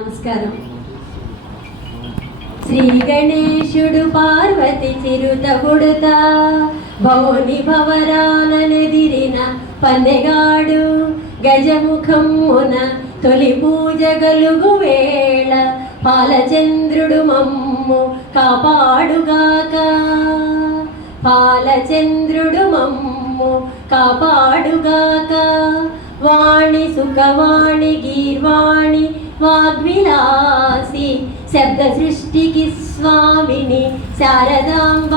నమస్కారం. శ్రీ గణేశుడు పార్వతి చిరుత బుడత భౌని భవరానెదిరిన పన్నెగాడు గజముఖమున తొలి పూజ గలుగు వేళ పాలచంద్రుడు మమ్ము కాపాడుగాక. పాలచంద్రుడు మమ్ము కాపాడుగాక. వాణి సుఖవాణి గీర్వాణి వాగ్విలాసి శబ్ద సృష్టికి స్వామిని శారదాంబ.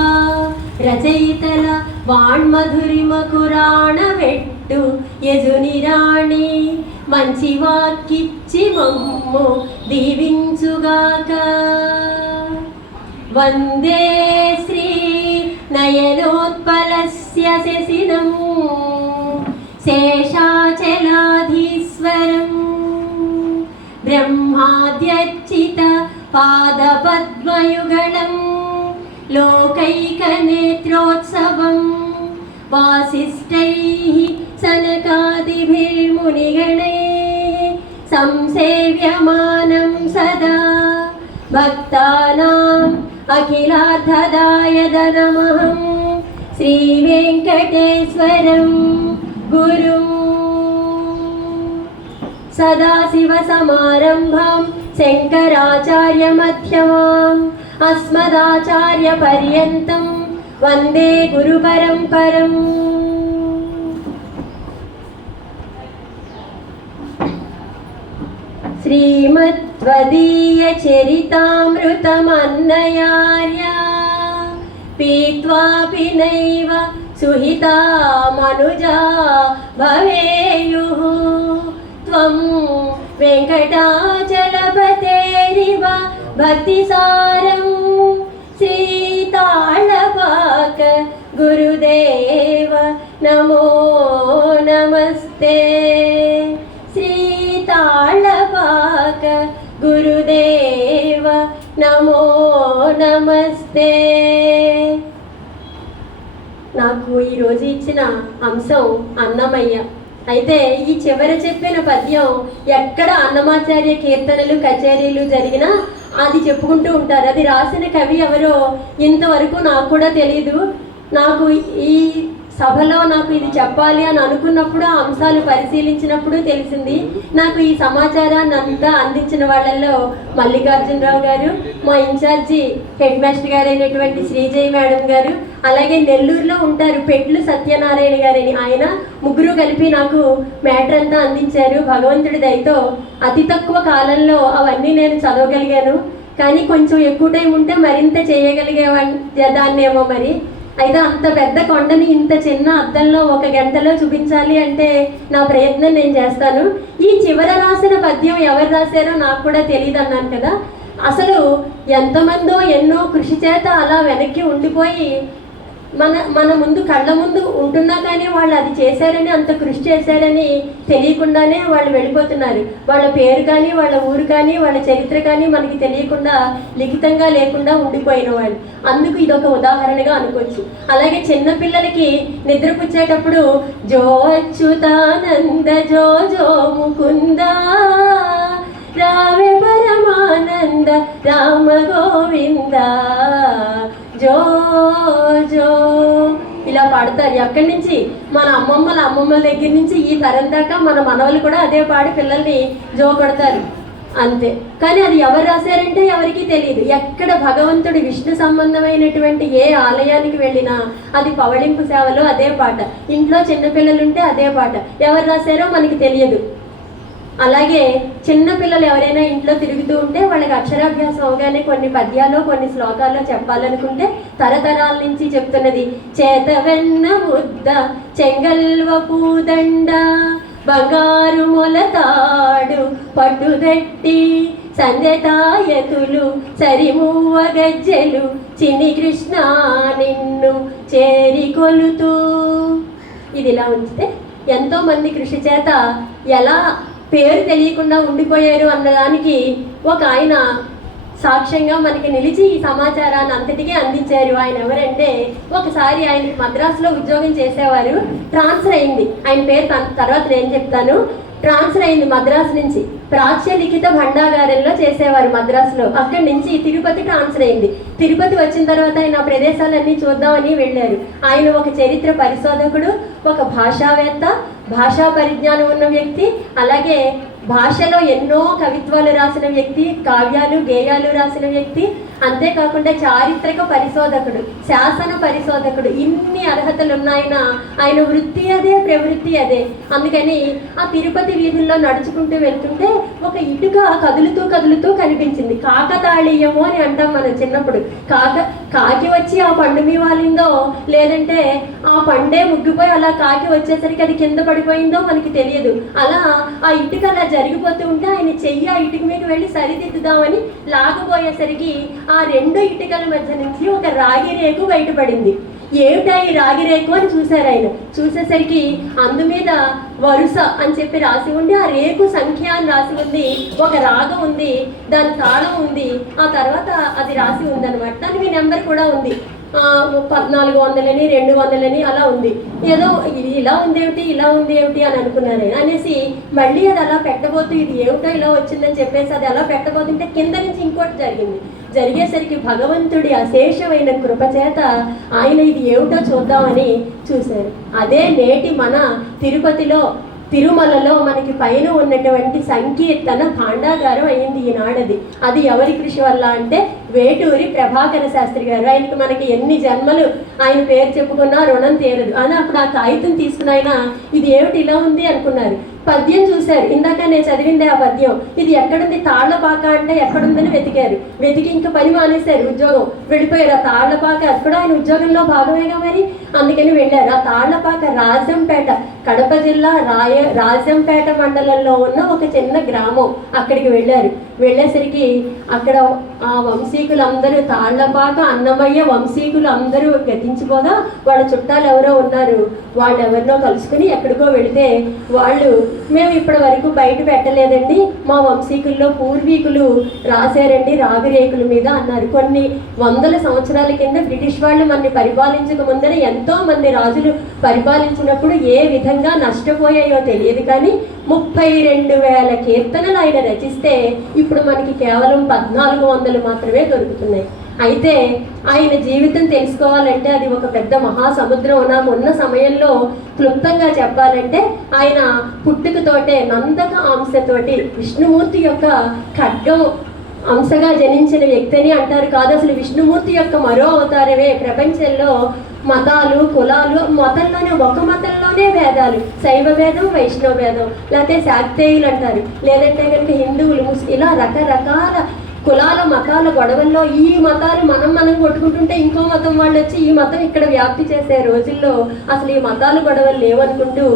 రచయితల వాణ్మధురిమకు రాణవెట్టు యజుని రాణి మంచి వాక్కిచ్చి మమ్ము దీవించుగాక. వందే శ్రీ నయనోత్పలస్య శశినం శేషాచలాధీశ్వరం బ్రహ్మాద్యర్చిత పాదపద్మయుగళం లోకైకనేత్రోత్సవం వాసిష్ఠైః సనకాదిభిర్మునిగణైః సంసేవ్యమానం సదా భక్తానాం అఖిలార్థదాయదనమహం శ్రీ వెంకటేశ్వరం గురుం. సదాశివసమారంభాం శంకరాచార్యమధ్యమాం అస్మదాచార్యపర్యంతం వందే గురుపరంపరం. శ్రీమద్వదీయచరితామృతమన్నయార్య పీత్వాపి నైవ సుహితా మనుజా భవేయుః. త్వం వెంకటాచలపతేరివ భక్తిసారం శ్రీతాళపాక గురుదేవ నమో నమస్తే. శ్రీతాళపాక గురుదేవ నమో నమస్తే. నాకు ఈరోజు ఇచ్చిన అంశం అన్నమయ్య. అయితే ఈ చివర చెప్పిన పద్యం ఎక్కడ అన్నమాచార్య కీర్తనలు కచేరీలు జరిగినా అది చెప్పుకుంటూ ఉంటారు. అది రాసిన కవి ఎవరో ఇంతవరకు నాకు కూడా తెలీదు. నాకు ఈ సభలో నాకు ఇది చెప్పాలి అని అనుకున్నప్పుడు ఆ అంశాలు పరిశీలించినప్పుడు తెలిసింది. నాకు ఈ సమాచారాన్ని అంతా అందించిన వాళ్ళల్లో మల్లికార్జునరావు గారు, మా ఇన్ఛార్జి హెడ్ మాస్టర్ గారు అయినటువంటి శ్రీజయ్ మేడం గారు, అలాగే నెల్లూరులో ఉంటారు పెట్లు సత్యనారాయణ గారని, ఆయన ముగ్గురు కలిపి నాకు మ్యాటర్ అంతా అందించారు. భగవంతుడి దయతో అతి తక్కువ కాలంలో అవన్నీ నేను చదవగలిగాను. కానీ కొంచెం ఎక్కువ టైం ఉంటే మరింత చేయగలిగేదాన్నేమో మరి. అయితే అంత పెద్ద కొండని ఇంత చిన్న అద్దంలో 1 గంటలో చూపించాలి అంటే నా ప్రయత్నం నేను చేస్తాను. ఈ చివర రాసిన పద్యం ఎవరు రాశారో నాకు కూడా తెలియదు అన్నాను కదా. అసలు ఎంతమందో ఎన్నో కృషి చేత అలా వెనక్కి ఉండిపోయి మన ముందు కళ్ళ ముందు ఉంటున్నా కానీ వాళ్ళు అది చేశారని, అంత కృషి చేశారని తెలియకుండానే వాళ్ళు వెళ్ళిపోతున్నారు. వాళ్ళ పేరు కానీ వాళ్ళ ఊరు కానీ వాళ్ళ చరిత్ర కానీ మనకి తెలియకుండా లిఖితంగా లేకుండా ఉండిపోయిన వాళ్ళు. అందుకు ఇదొక ఉదాహరణగా అనుకోవచ్చు. అలాగే చిన్నపిల్లలకి నిద్రపుచ్చేటప్పుడు జో అచ్యుతానంద జో జో ముకుంద రావే పరమానంద రామ గోవింద జో జో ఇలా పాడతారు. ఎక్కడి నుంచి మన అమ్మమ్మల దగ్గర నుంచి ఈ తరం దాకా మన మనవలు కూడా అదే పాడి పిల్లల్ని జో కొడతారు అంతే. కానీ అది ఎవరు రాశారంటే ఎవరికి తెలియదు. ఎక్కడ భగవంతుడి విష్ణు సంబంధమైనటువంటి ఏ ఆలయానికి వెళ్ళినా అది పవళింపు సేవలో అదే పాట, ఇంట్లో చిన్నపిల్లలుంటే అదే పాట. ఎవరు రాశారో మనకి తెలియదు. అలాగే చిన్నపిల్లలు ఎవరైనా ఇంట్లో తిరుగుతూ ఉంటే వాళ్ళకి అక్షరాభ్యాసం అవగానే కొన్ని పద్యాలు కొన్ని శ్లోకాల్లో చెప్పాలనుకుంటే తరతరాల నుంచి చెప్తున్నది చేతవెన్న ముద్ద చెంగల్వ పూదండ బంగారు మొలతాడు పట్టుదట్టి సంధ్యతాయతులు సరిమూవ గజ్జెలు చిన్ని కృష్ణ నిన్ను చేరి కొలుతూ. ఇది ఇలా ఉంచితే ఎంతోమంది కృషి చేత ఎలా పేరు తెలియకుండా ఉండిపోయారు అన్నదానికి ఒక ఆయన సాక్ష్యంగా మనకి నిలిచి ఈ సమాచారాన్ని అంతటికీ అందించారు. ఆయన ఎవరంటే, ఒకసారి ఆయన మద్రాసులో ఉద్యోగం చేసేవారు, ట్రాన్స్ఫర్ అయింది. ఆయన పేరు తర్వాత నేను చెప్తాను. ట్రాన్స్ఫర్ అయింది మద్రాసు నుంచి, ప్రాచ్య లిఖిత భండాగారంలో చేసేవారు మద్రాసులో. అక్కడి నుంచి తిరుపతి ట్రాన్స్ఫర్ అయింది. తిరుపతి వచ్చిన తర్వాత ఆయన ఆ ప్రదేశాలన్నీ చూద్దామని వెళ్ళారు. ఆయన ఒక చరిత్ర పరిశోధకుడు, ఒక భాషావేత్త, భాషా పరిజ్ఞానం ఉన్న వ్యక్తి, అలాగే భాషలో ఎన్నో కవిత్వాలు రాసిన వ్యక్తి, కావ్యాలు గేయాలు రాసిన వ్యక్తి, అంతేకాకుండా చారిత్రక పరిశోధకుడు, శాసన పరిశోధకుడు. ఇన్ని అర్హతలు ఉన్నాయన. ఆయన వృత్తి అదే, ప్రవృత్తి అదే. అందుకని ఆ తిరుపతి వీధుల్లో నడుచుకుంటూ వెళ్తుంటే ఒక ఇటుక కదులుతూ కదులుతూ కనిపించింది. కాకతాళీయము అని అంటాం మనం చిన్నప్పుడు. కాకి వచ్చి ఆ పండు మీ వాలిందో, లేదంటే ఆ పండే ముగ్గిపోయి అలా కాకి వచ్చేసరికి అది కింద పడిపోయిందో మనకి తెలియదు. అలా ఆ ఇటుక అలా జరిగిపోతూ ఉంటే ఆయన చెయ్యి ఆ ఇటుక మీద వెళ్ళి సరిదిద్దుదామని లాగబోయేసరికి ఆ రెండు ఇటుకల మధ్య నుంచి ఒక రాగి రేకు బయటపడింది. ఏమిటా ఈ రాగి రేకు అని చూశారు ఆయన. చూసేసరికి అందు మీద వరుస అని చెప్పి రాసి ఉండి, ఆ రేకు సంఖ్య అని రాసి ఉంది, ఒక రాగం ఉంది, దాని తాళం ఉంది, ఆ తర్వాత అది రాసి ఉందన్నమాట. దానికి నెంబర్ కూడా ఉంది, 1400 200 అలా ఉంది. ఏదో ఇలా ఉందేమిటి ఇలా ఉంది ఏమిటి అని అనుకున్నాను అనేసి మళ్ళీ అది అలా పెట్టబోతూ ఇది ఏమిటో ఇలా వచ్చిందని చెప్పేసి అది అలా పెట్టబోతుంటే కింద నుంచి ఇంకోటి జరిగింది. జరిగేసరికి భగవంతుడి అశేషమైన కృపచేత ఆయన ఇది ఏమిటో చూద్దామని చూశారు. అదే నేటి మన తిరుమలలో మనకి పైన ఉన్నటువంటి సంకీర్తన భాండాగారం అయింది ఈనాడది. అది ఎవరి కృషి వల్ల అంటే వేటూరి ప్రభాకర శాస్త్రి గారు. ఆయనకి మనకి ఎన్ని జన్మలు ఆయన పేరు చెప్పుకున్నా రుణం తీరదు అని అప్పుడు ఆ కాగితం తీసుకుని ఆయన ఇది ఏమిటి ఇలా ఉంది అనుకున్నారు. పద్యం చూశారు, ఇందాక నేను చదివిందే ఆ పద్యం. ఇది ఎక్కడుంది, తాళ్లపాక అంటే ఎక్కడుందని వెతికారు. వెతికి ఇంకా పని మానేశారు, ఉద్యోగం వెళ్ళిపోయారు. ఆ తాళ్లపాక అది కూడా ఆయన ఉద్యోగంలో భాగమేగా మరి, అందుకని వెళ్ళారు. ఆ తాళ్లపాక రాజంపేట, కడప జిల్లా రాజంపేట మండలంలో ఉన్న ఒక చిన్న గ్రామం. అక్కడికి వెళ్ళారు. వెళ్ళేసరికి అక్కడ ఆ వంశీకులందరూ తాళ్లపాక అన్నమయ్య వంశీకులు అందరూ గతించిపోగా వాళ్ళ చుట్టాలు ఎవరో ఉన్నారు. వాళ్ళు ఎవరినో కలుసుకుని ఎక్కడికో వెళితే వాళ్ళు మేము ఇప్పటి వరకు బయట పెట్టలేదండి, మా వంశీకుల్లో పూర్వీకులు రాశారండి రాగిరేకుల మీద అన్నారు. కొన్ని వందల సంవత్సరాల కింద బ్రిటిష్ వాళ్ళు మనని పరిపాలించక ముందర ఎంతో మంది రాజులు పరిపాలించినప్పుడు ఏ విధంగా నష్టపోయాయో తెలియదు కానీ 32,000 కీర్తనలు ఆయన రచిస్తే ఇప్పుడు మనకి కేవలం 1,400 మాత్రమే దొరుకుతున్నాయి. అయితే ఆయన జీవితం తెలుసుకోవాలంటే అది ఒక పెద్ద మహాసముద్రం. నాకు ఉన్న సమయంలో క్లుప్తంగా చెప్పాలంటే ఆయన పుట్టుకతోటే నందక అంశతోటి విష్ణుమూర్తి యొక్క ఖడ్గం అంశగా జనించిన వ్యక్తి అని అంటారు. కాదు, అసలు విష్ణుమూర్తి యొక్క మరో అవతారమే. ప్రపంచంలో మతాలు కులాలు మతంలోనే ఒక మతంలోనే భేదాలు, శైవ భేదం వైష్ణవ భేదం, లేకపోతే శాక్తేయులు అంటారు, లేదంటే కనుక హిందువులు ఇలా రకరకాల కులాల మతాల గొడవల్లో ఈ మతాలు మనం కొట్టుకుంటుంటే ఇంకో మతం వాళ్ళు వచ్చి ఈ మతం ఇక్కడ వ్యాప్తి చేసే రోజుల్లో అసలు ఈ మతాల గొడవలు లేవనుకుంటూ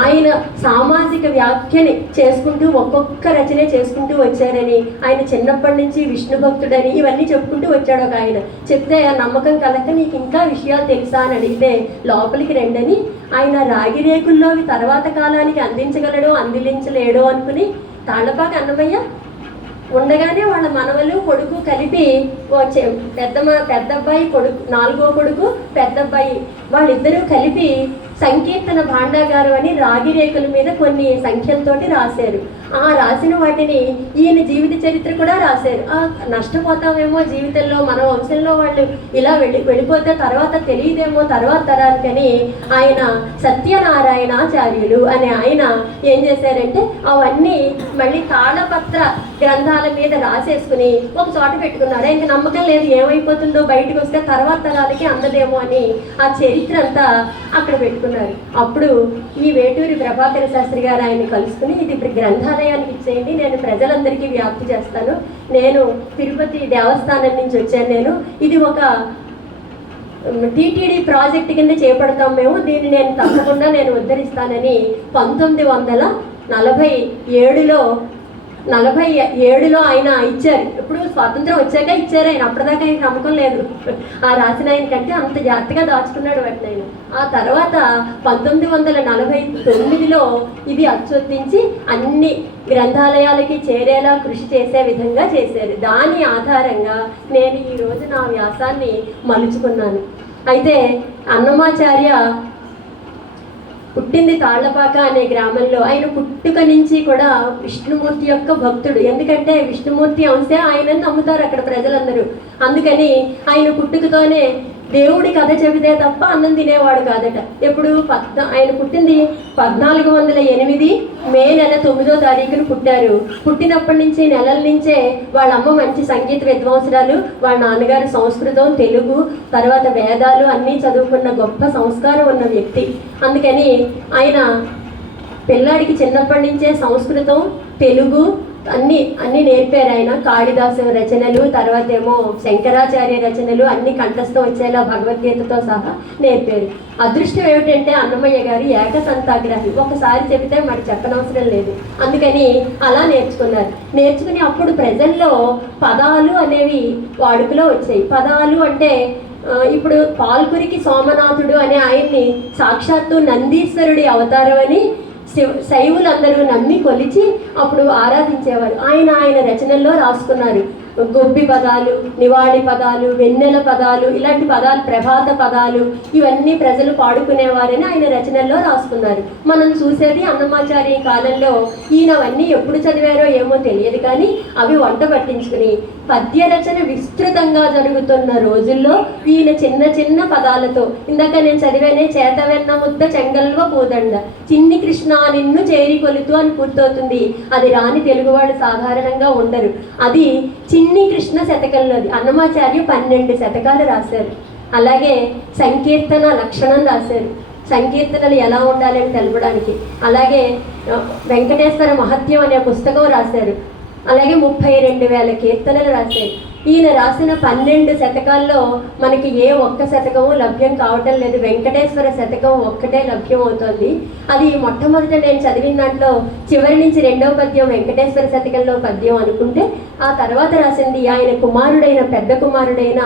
ఆయన సామాజిక వ్యాఖ్యని చేసుకుంటూ ఒక్కొక్క రచనే చేసుకుంటూ వచ్చారని, ఆయన చిన్నప్పటి నుంచి విష్ణు భక్తుడని ఇవన్నీ చెప్పుకుంటూ వచ్చాడు. ఒక ఆయన చెప్తే ఆ నమ్మకం కలక నీకు ఇంకా విషయాలు తెలుసా అని అడిగితే లోపలికి రండని ఆయన రాగిరేకుల్లో తర్వాత కాలానికి అందించగలడో అందించలేడో అనుకుని తాళ్లపాక అన్నమయ్య ఉండగానే వాళ్ళ మనవలు కొడుకు కలిపి పెద్దబ్బాయి కొడుకు, 4వ కొడుకు పెద్దబ్బాయి, వాళ్ళిద్దరూ కలిపి సంకీర్తన భాండాగారం అని రాగిరేకుల మీద కొన్ని సంఖ్యలతోటి రాశారు. ఆ రాసిన వాటిని ఈయన జీవిత చరిత్ర కూడా రాశారు. నష్టపోతామేమో జీవితంలో, మన వంశంలో వాళ్ళు ఇలా వెళ్ళిపోతే తర్వాత తెలియదేమో తర్వాత తరానికని ఆయన సత్యనారాయణాచార్యులు అనే ఆయన ఏం చేశారంటే అవన్నీ మళ్ళీ తాళపత్ర గ్రంథాల మీద రాసేసుకుని ఒక చోట పెట్టుకున్నారు. ఆయనకి నమ్మకం లేదు ఏమైపోతుందో బయటకు వస్తే తర్వాత తరాలకి అందదేమో అని ఆ చరిత్ర అంతా అక్కడ పెట్టుకున్నారు. అప్పుడు ఈ వేటూరి ప్రభాకర శాస్త్రి గారు ఆయన్ని కలుసుకుని ఇది ఇప్పుడు గ్రంథాలయానికి ఇచ్చేయండి, నేను ప్రజలందరికీ వ్యాప్తి చేస్తాను, నేను తిరుపతి దేవస్థానం నుంచి వచ్చాను, నేను ఇది ఒక టీటీడీ ప్రాజెక్ట్ కింద చేపడతాం మేము, దీన్ని నేను తప్పకుండా నేను ఉద్ధరిస్తానని 1947లో ఆయన ఇచ్చారు. ఇప్పుడు స్వాతంత్రం వచ్చాక ఇచ్చారు ఆయన, అప్పటిదాకా ఆయనకు నమ్మకం లేదు ఆ రాసిన ఆయన కంటే అంత జాగ్రత్తగా దాచుకున్నాడు వాటిని ఆయన. ఆ తర్వాత 1949లో ఇది అచ్చొత్తించి అన్ని గ్రంథాలయాలకి చేరేలా కృషి చేసే విధంగా చేశారు. దాని ఆధారంగా నేను ఈరోజు నా వ్యాసాన్ని మలుచుకున్నాను. అయితే అన్నమాచార్య పుట్టింది తాళ్లపాక అనే గ్రామంలో. ఆయన పుట్టుక నుంచి కూడా విష్ణుమూర్తి యొక్క భక్తుడు. ఎందుకంటే విష్ణుమూర్తి అంశే ఆయనని నమ్ముతారు అక్కడ ప్రజలందరూ. అందుకని ఆయన పుట్టుకతోనే దేవుడి కథ చెబితే తప్ప అన్నం తినేవాడు కాదట. ఎప్పుడు ఆయన పుట్టింది 1408 మే నెల 9వ తారీఖున పుట్టారు. పుట్టినప్పటి నుంచి నెలల నుంచే వాళ్ళ అమ్మ మంచి సంగీత విద్వాంసురాలు, వాళ్ళ నాన్నగారు సంస్కృతం, తెలుగు, తర్వాత వేదాలు అన్నీ చదువుకున్న గొప్ప సంస్కారం ఉన్న వ్యక్తి. అందుకని ఆయన పిల్లాడికి చిన్నప్పటి నుంచే సంస్కృతం, తెలుగు అన్నీ నేర్పారు. ఆయన కాళిదాసు రచనలు, తర్వాత ఏమో శంకరాచార్య రచనలు అన్ని కంఠస్థం వచ్చేలా భగవద్గీతతో సహా నేర్పారు. అదృష్టం ఏమిటంటే అన్నమయ్య గారు ఏకసంతాగ్రహి, ఒకసారి చెబితే మరి చెప్పనవసరం లేదు. అందుకని అలా నేర్చుకుని అప్పుడు ప్రజల్లో పదాలు అనేవి వాడుకలో వచ్చాయి. పదాలు అంటే ఇప్పుడు పాల్కురికి సోమనాథుడు అనే ఆయన్ని సాక్షాత్తు నందీశ్వరుడి అవతారం అని శైవులందరూ నమ్మి కొలిచి అప్పుడు ఆరాధించేవారు. ఆయన రచనల్లో రాసుకున్నారు. గొబ్బి పదాలు, నివాళి పదాలు, వెన్నెల పదాలు, ఇలాంటి పదాలు, ప్రభాత పదాలు, ఇవన్నీ ప్రజలు పాడుకునేవారని ఆయన రచనల్లో రాసుకున్నారు. మనం చూసేది అన్నమాచార్య కాలంలో ఈయనవన్నీ ఎప్పుడు చదివారో ఏమో తెలియదు, కానీ అవి వంట పట్టించుకుని పద్య రచన విస్తృతంగా జరుగుతున్న రోజుల్లో ఈయన చిన్న చిన్న పదాలతో, ఇందాక నేను చదివేనే చేతవెన్న ముద్ద చెంగల్వ పూదండ, చిన్ని కృష్ణ నిన్ను చేరి కొలుతూ అని పూర్తవుతుంది. అది రాని తెలుగువాడు సాధారణంగా ఉండరు. అది చిన్ని కృష్ణ శతకంలోది. అన్నమాచార్య 12 శతకాలు రాశారు. అలాగే సంకీర్తన లక్షణం రాశారు, సంకీర్తనలు ఎలా ఉండాలని తెలపడానికి. అలాగే వెంకటేశ్వర మహత్యం అనే పుస్తకం రాశారు. అలాగే 32,000 కీర్తనలు రాశారు. ఈయన రాసిన 12 శతకాల్లో మనకి ఏ ఒక్క శతకము లభ్యం కావటం లేదు. వెంకటేశ్వర శతకం ఒక్కటే లభ్యం అవుతుంది. అది మొట్టమొదట నేను చదివిన దాంట్లో చివరి నుంచి 2వ పద్యం వెంకటేశ్వర శతకంలో పద్యం అనుకుంటే, ఆ తర్వాత రాసింది ఆయన కుమారుడైన పెద్ద కుమారుడైన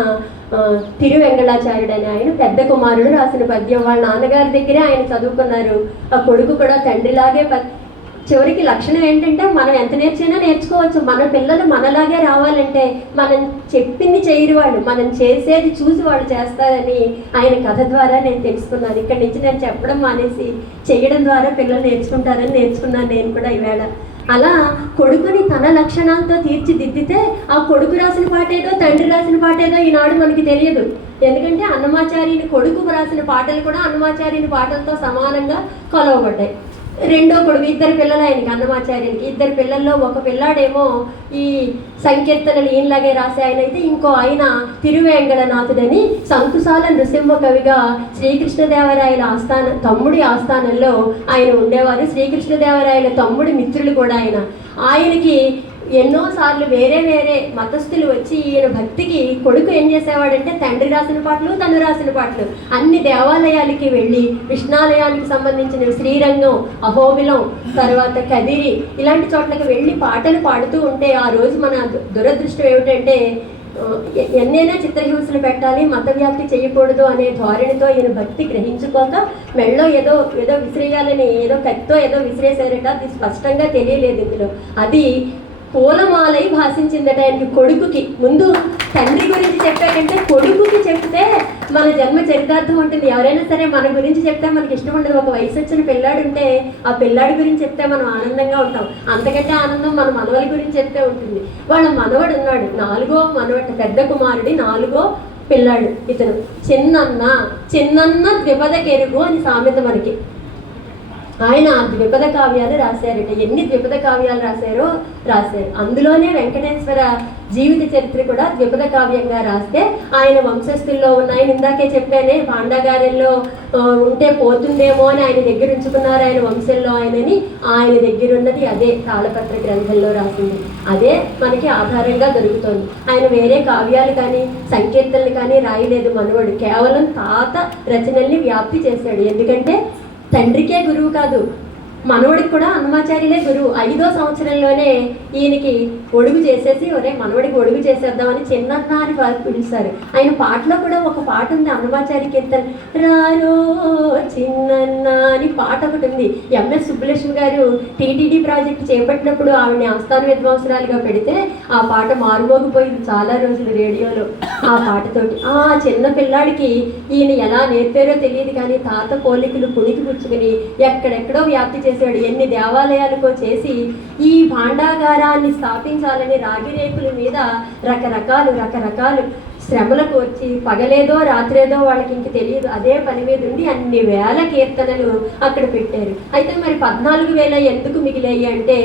తిరువెంగళాచార్యుడని ఆయన పెద్ద కుమారుడు రాసిన పద్యం. వాళ్ళ నాన్నగారి దగ్గరే ఆయన చదువుకున్నారు. ఆ కొడుకు కూడా తండ్రిలాగే చివరికి లక్షణం ఏంటంటే మనం ఎంత నేర్చినా నేర్చుకోవచ్చు. మన పిల్లలు మనలాగే రావాలంటే మనం చెప్పింది చేయరు వాళ్ళు, మనం చేసేది చూసి వాళ్ళు చేస్తారని ఆయన కథ ద్వారా నేను తెలుసుకున్నాను. ఇక్కడి నుంచి నేను చెప్పడం మానేసి చేయడం ద్వారా పిల్లలు నేర్చుకున్నాను నేను కూడా ఈవేళ. అలా కొడుకుని తన లక్షణాలతో తీర్చిదిద్దితే ఆ కొడుకు రాసిన పాటేదో తండ్రి రాసిన పాటేదో ఈనాడు మనకి తెలియదు. ఎందుకంటే అన్నమాచార్యుని కొడుకు రాసిన పాటలు కూడా అన్నమాచార్యుని పాటలతో సమానంగా కొలవబడ్డాయి. రెండో కొడుకు, 2 పిల్లలు ఆయనకి అన్నమాచార్యునికి. 2 పిల్లల్లో ఒక పిల్లాడేమో ఈ సంకీర్తనలు ఈయనలాగే రాసే ఆయన అయితే, ఇంకో ఆయన తిరువేంగళనాథుడని సంకుశాల నృసింహ కవిగా శ్రీకృష్ణదేవరాయల తమ్ముడి ఆస్థానంలో ఆయన ఉండేవారు. శ్రీకృష్ణదేవరాయల తమ్ముడి మిత్రులు కూడా ఆయనకి ఎన్నోసార్లు వేరే మతస్థులు వచ్చి ఈయన భక్తికి కొడుకు ఏం చేసేవాడంటే తండ్రి రాసిన పాటలు తను రాసిన పాటలు అన్ని దేవాలయాలకి వెళ్ళి, కృష్ణాలయానికి సంబంధించిన శ్రీరంగం, అహోబిలం, తర్వాత కదిరి ఇలాంటి చోట్లకి వెళ్ళి పాటలు పాడుతూ ఉంటే, ఆ రోజు మన దురదృష్టం ఏమిటంటే ఎన్నైనా చిత్రహింసలు పెట్టాలి, మత వ్యాప్తి చేయకూడదు అనే ధోరణితో ఈయన భక్తి గ్రహించుకోక మెళ్ళో ఏదో విసిరేయాలని ఏదో కత్తితో ఏదో విసిరేసారట. అది స్పష్టంగా తెలియలేదు ఇందులో. అది పూలమాలై భాషించిందట ఆయనకి. కొడుకుకి ముందు తండ్రి గురించి చెప్పాకంటే కొడుకుకి చెప్తే మన జన్మ చరితార్థం ఉంటుంది. ఎవరైనా సరే మన గురించి చెప్తే మనకి ఇష్టం ఉండదు. ఒక వయసు వచ్చిన పిల్లాడు ఉంటే ఆ పిల్లాడి గురించి చెప్తే మనం ఆనందంగా ఉంటాం. అంతకంటే ఆనందం మన మనవల గురించి చెప్తే ఉంటుంది. వాళ్ళ మనవడు ఉన్నాడు, 4వ మనవడు, పెద్ద కుమారుడి 4వ పిల్లాడు ఇతను. చిన్నన్న ద్విపద కెరుగు అని సామెత మనకి. ఆయన ద్విపద కావ్యాలు రాశారట. ఎన్ని ద్విపద కావ్యాలు రాశారో రాశారు. అందులోనే వెంకటేశ్వర జీవిత చరిత్ర కూడా ద్విపద కావ్యంగా రాస్తే ఆయన వంశస్థుల్లో ఉన్నాయి. ఇందాకే చెప్పానే పాండాగారంలో ఉంటే పోతుందేమో అని ఆయన దగ్గర ఉంచుకున్నారు ఆయన వంశంలో ఆయనని. ఆయన దగ్గర ఉన్నది అదే తాళపత్ర గ్రంథంలో రాసింది, అదే మనకి ఆధారంగా దొరుకుతుంది. ఆయన వేరే కావ్యాలు కానీ సంకీర్తనలు కానీ రాయలేదు మనవడు. కేవలం తాత రచనల్ని వ్యాప్తి చేశాడు. ఎందుకంటే తండ్రికే గురువు కాదు, మనవడికి కూడా అన్నమాచార్యులే గురువు. 5వ సంవత్సరంలోనే ఈయనకి ఒడుగు చేసేసి ఒరే మనవడికి ఒడుగు చేసేద్దామని చిన్నన్న అని పిలుస్తారు. ఆయన పాటలో కూడా ఒక పాట ఉంది, అన్నమాచార్య కీర్తన, రారో చిన్నన్న అని పాట ఒకటి ఉంది. ఎంఎస్ సుబ్బలక్ష్మి గారు టీటీడీ ప్రాజెక్ట్ చేపట్టినప్పుడు ఆవిడని ఆస్థాన విద్వాంసరాలుగా పెడితే ఆ పాట మారుమోగిపోయింది చాలా రోజులు రేడియోలో. ఆ పాటతోటి ఆ చిన్న పిల్లాడికి ఈయన ఎలా నేర్పారో తెలియదు కానీ తాత పోలికలు పుణికి పుచ్చుకుని ఎక్కడెక్కడో వ్యాప్తి చేశాడు. ఎన్ని దేవాలయాలకో చేసి ఈ భాండాగారాన్ని స్థాపించాలని రాగి రేకుల మీద రకరకాలు శ్రమలకు వచ్చి పగలేదో రాత్రేదో వాళ్ళకి ఇంక తెలియదు, అదే పని మీద ఉండి అన్ని వేల కీర్తనలు అక్కడ పెట్టారు. అయితే మరి 14,000 ఎందుకు మిగిలాయి అంటే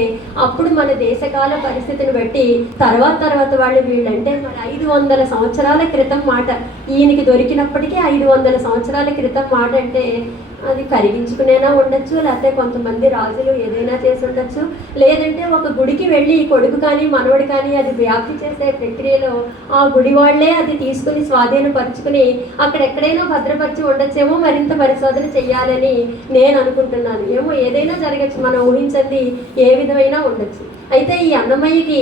అప్పుడు మన దేశకాల పరిస్థితిని బట్టి తర్వాత వాళ్ళు వీళ్ళంటే మరి 500 సంవత్సరాల క్రితం మాట, ఈయనకి దొరికినప్పటికీ 500 సంవత్సరాల క్రితం మాట అంటే అది కరిగించుకునేనా ఉండొచ్చు, లేకపోతే కొంతమంది రాజులు ఏదైనా చేసి ఉండొచ్చు, లేదంటే ఒక గుడికి వెళ్ళి కొడుకు కానీ మనవడి కానీ అది వ్యాప్తి చేసే ప్రక్రియలో ఆ గుడి వాళ్లే అది తీసుకుని స్వాధీనపరుచుకుని అక్కడెక్కడైనా భద్రపరిచి ఉండొచ్చేమో, మరింత పరిశోధన చెయ్యాలని నేను అనుకుంటున్నాను. ఏమో ఏదైనా జరగచ్చు, మనం ఊహించండి ఏ విధమైనా ఉండొచ్చు. అయితే ఈ అన్నమయ్యకి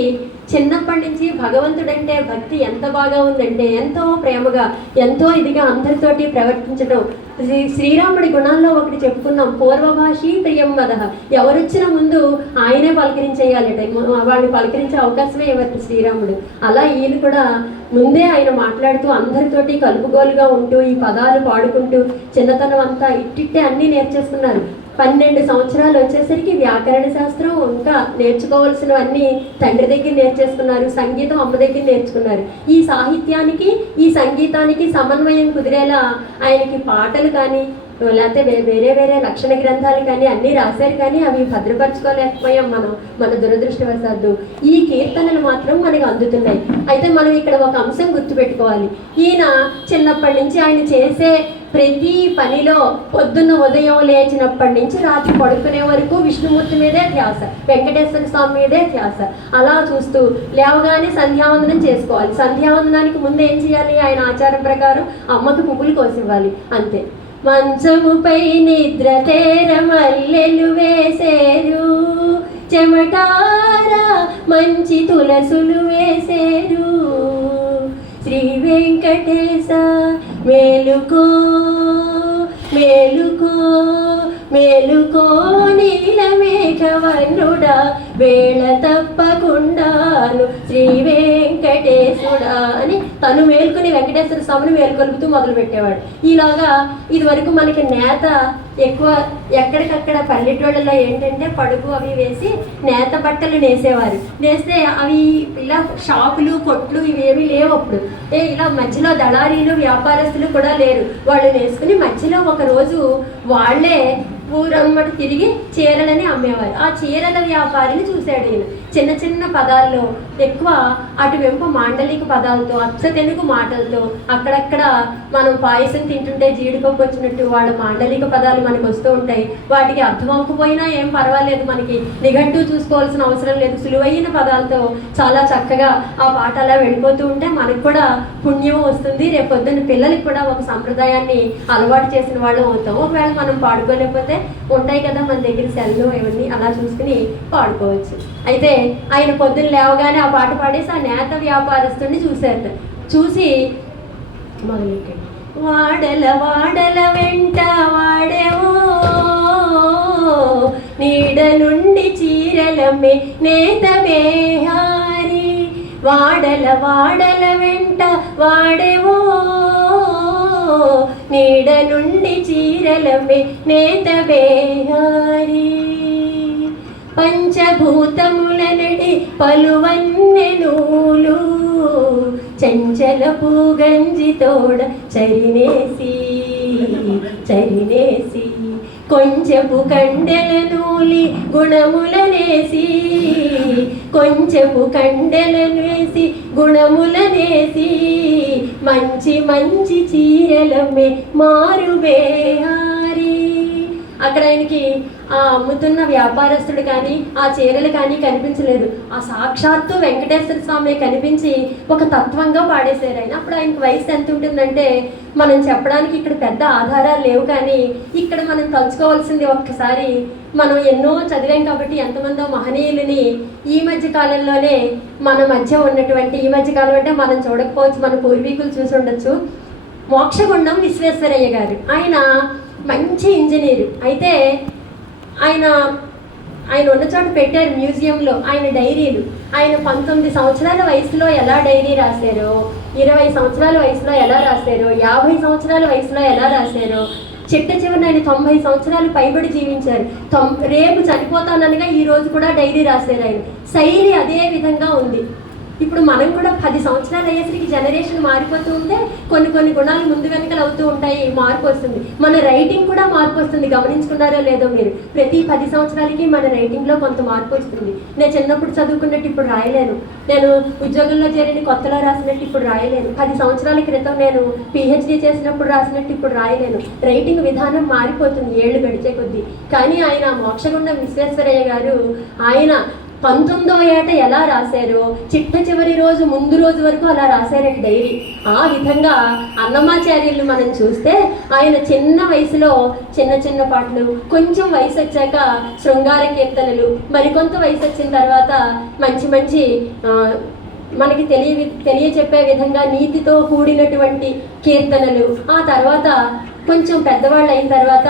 చిన్నప్పటి నుంచి భగవంతుడంటే భక్తి ఎంత బాగా ఉందంటే ఎంతో ప్రేమగా ఎంతో ఇదిగా అందరితోటి ప్రవర్తించడం. శ్రీరాముడి గుణాల్లో ఒకటి చెప్పుకున్నాం, పూర్వభాషి ప్రియం వదహ, ఎవరొచ్చిన ముందు ఆయనే పలకరించేయాలట, వాళ్ళని పలకరించే అవకాశమే ఇవ్వరు శ్రీరాముడు. అలా ఈయన కూడా ముందే ఆయన మాట్లాడుతూ అందరితోటి కలుపుగోలుగా ఉంటూ ఈ పదాలు పాడుకుంటూ చిన్నతనం అంతా ఇట్టిట్టే అన్నీ నేర్చేసుకున్నారు. 12 సంవత్సరాలు వచ్చేసరికి వ్యాకరణ శాస్త్రం ఇంకా నేర్చుకోవాల్సినవన్నీ తండ్రి దగ్గర నేర్చేసుకున్నారు, సంగీతం అమ్మ దగ్గర నేర్చుకున్నారు. ఈ సాహిత్యానికి ఈ సంగీతానికి సమన్వయం కుదిరేలా ఆయనకి పాటలు కానీ లేకపోతే వేరే లక్షణ గ్రంథాలు కానీ అన్నీ రాశారు, కానీ అవి భద్రపరచుకోలేకపోయాం మన దురదృష్టవశాత్తు. ఈ కీర్తనలు మాత్రం మనకు అందుతున్నాయి. అయితే మనం ఇక్కడ ఒక అంశం గుర్తుపెట్టుకోవాలి, ఈయన చిన్నప్పటి నుంచి ఆయన చేసే ప్రతి పనిలో పొద్దున్న ఉదయం లేచినప్పటి నుంచి రాత్రి పడుకునే వరకు విష్ణుమూర్తి మీదే ధ్యాస, వెంకటేశ్వర స్వామి మీదే ధ్యాస. అలా చూస్తూ లేవగానే సంధ్యావందనం చేసుకోవాలి. సంధ్యావందనానికి ముందు ఏం చేయాలి, ఆయన ఆచారం ప్రకారం అమ్మకు పువ్వులు కోసివ్వాలి, అంతే. మంచముపై నిద్ర తేర మల్లెలు వేసేరు, చెమటార మంచి తులసులు వేసేరు, శ్రీ వెంకటేశ మేలుకో మేలుకో మేలుకో నీలమేఘవర్ణుడా వేళ తప్పకుండాను శ్రీ వెంకటేశుడా అని తను మేల్కొని వెంకటేశ్వర స్వామిని మేల్కొలుపుతూ మొదలు పెట్టేవాడు. ఇలాగా ఇది వరకు మనకి నేత ఎక్కువ ఎక్కడికక్కడ పల్లెటూళ్ళలో ఏంటంటే పడుగు అవి వేసి నేత బట్టలు నేసేవారు. నేస్తే అవి ఇలా షాపులు కొట్లు ఇవేమీ లేవు అప్పుడు. ఇలా మధ్యలో దళారీలు వ్యాపారస్తులు కూడా లేరు. వాళ్ళు నేసుకుని మధ్యలో ఒక రోజు వాళ్ళే ఊరమ్మటి తిరిగి చీరలని అమ్మేవారు. ఆ చీరల వ్యాపారిని చూశాడు ఈయన. చిన్న పదాల్లో ఎక్కువ అటువెంపు మాండలిక పదాలతో అచ్చ తెలుగు మాటలతో అక్కడక్కడ మనం పాయసం తింటుంటే జీడిపప్పు వచ్చినట్టు వాళ్ళ మాండలిక పదాలు మనకు వస్తూ ఉంటాయి. వాటికి అర్థం అవ్వకపోయినా ఏం పర్వాలేదు, మనకి నిఘంటువు చూసుకోవాల్సిన అవసరం లేదు. సులువైన పదాలతో చాలా చక్కగా ఆ పాట అలా వెళ్ళిపోతూ ఉంటే మనకు కూడా పుణ్యం వస్తుంది. రేపు పొద్దున్న పిల్లలకి కూడా ఒక సంప్రదాయాన్ని అలవాటు చేసిన వాళ్ళు అవుతాం. ఒకవేళ మనం పాడుకోలేకపోతే ఉంటాయి కదా మన దగ్గర సెల్లు ఇవన్నీ, అలా చూసుకుని పాడుకోవచ్చు. అయితే ఆయన పొద్దున్న లేవగానే ఆ పాట పాడేసి ఆ నేత వ్యాపారస్తుడిని చూశారట. చూసి మొదలెట్టాడు, వాడల వెంట వాడేవో నీడ నుండి చీరలమ్మే నేత బేహారి, వాడల వెంట వాడేవో నీడ నుండి చీరలమ్మే నేత బేహారి, పంచభూతముల నడి పలువన్నెనూలు చంచల పూగంజి తోడ చరినేసి కొంచెపు కండెల నూలి గుణములనేసి, కొంచెపు కండెలనేసి గుణములనేసి మంచి చీరలమ్మే మారు బేహారి, అక్కడ ఆయనకి ఆ అమ్ముతున్న వ్యాపారస్తుడు కానీ ఆ చీరలు కానీ కనిపించలేదు. ఆ సాక్షాత్తు వెంకటేశ్వర స్వామి కనిపించి ఒక తత్వంగా పాడేశారు ఆయన. అప్పుడు ఆయనకి వయసు ఎంత ఉంటుందంటే మనం చెప్పడానికి ఇక్కడ పెద్ద ఆధారాలు లేవు, కానీ ఇక్కడ మనం తలుచుకోవాల్సింది ఒక్కసారి మనం ఎన్నో చదివాం కాబట్టి ఎంతమందో మహనీయులని ఈ మధ్య కాలంలోనే మన మధ్య ఉన్నటువంటి, ఈ మధ్య కాలం అంటే మనం చూడకపోవచ్చు, మన పూర్వీకులు చూసి ఉండొచ్చు, మోక్షగుండం విశ్వేశ్వరయ్య గారు. ఆయన మంచి ఇంజనీరు. అయితే ఆయన ఉన్న చోట పెట్టారు మ్యూజియంలో ఆయన డైరీలు. ఆయన 19 సంవత్సరాల వయసులో ఎలా డైరీ రాశారో, 20 సంవత్సరాల వయసులో ఎలా రాశారో, 50 సంవత్సరాల వయసులో ఎలా రాశారో, చిట్ట చివరిన ఆయన 90 సంవత్సరాలు పైబడి జీవించారు. రేపు చనిపోతాననగా ఈ రోజు కూడా డైరీ రాశారు ఆయన. శైలి అదే విధంగా ఉంది. ఇప్పుడు మనం కూడా 10 సంవత్సరాలు అయ్యేసరికి జనరేషన్ మారిపోతూ ఉంటే కొన్ని గుణాలు ముందు వెనకలు అవుతూ ఉంటాయి, మార్పు వస్తుంది. మన రైటింగ్ కూడా మార్పు వస్తుంది. గమనించుకున్నారో లేదో మీరు, ప్రతి 10 సంవత్సరాలకి మన రైటింగ్లో కొంత మార్పు వస్తుంది. నేను చిన్నప్పుడు చదువుకున్నట్టు ఇప్పుడు రాయలేను, నేను ఉద్యోగంలో చేరిన కొత్తలో రాసినట్టు ఇప్పుడు రాయలేను, 10 సంవత్సరాల క్రితం నేను PhD చేసినప్పుడు రాసినట్టు ఇప్పుడు రాయలేను. రైటింగ్ విధానం మారిపోతుంది ఏళ్ళు గడిచే కొద్దీ. కానీ ఆయన మోక్షగుండం విశ్వేశ్వరయ్య గారు ఆయన 19వ ఏట ఎలా రాశారో చిట్ట చివరి రోజు ముందు రోజు వరకు అలా రాశారండి డైరీ. ఆ విధంగా అన్నమాచార్యులు మనం చూస్తే ఆయన చిన్న వయసులో చిన్న పాటలు, కొంచెం వయసు వచ్చాక శృంగార కీర్తనలు, మరికొంత వయసు వచ్చిన తర్వాత మంచి మనకి తెలియచెప్పే విధంగా నీతితో కూడినటువంటి కీర్తనలు, ఆ తర్వాత కొంచెం పెద్దవాళ్ళు అయిన తర్వాత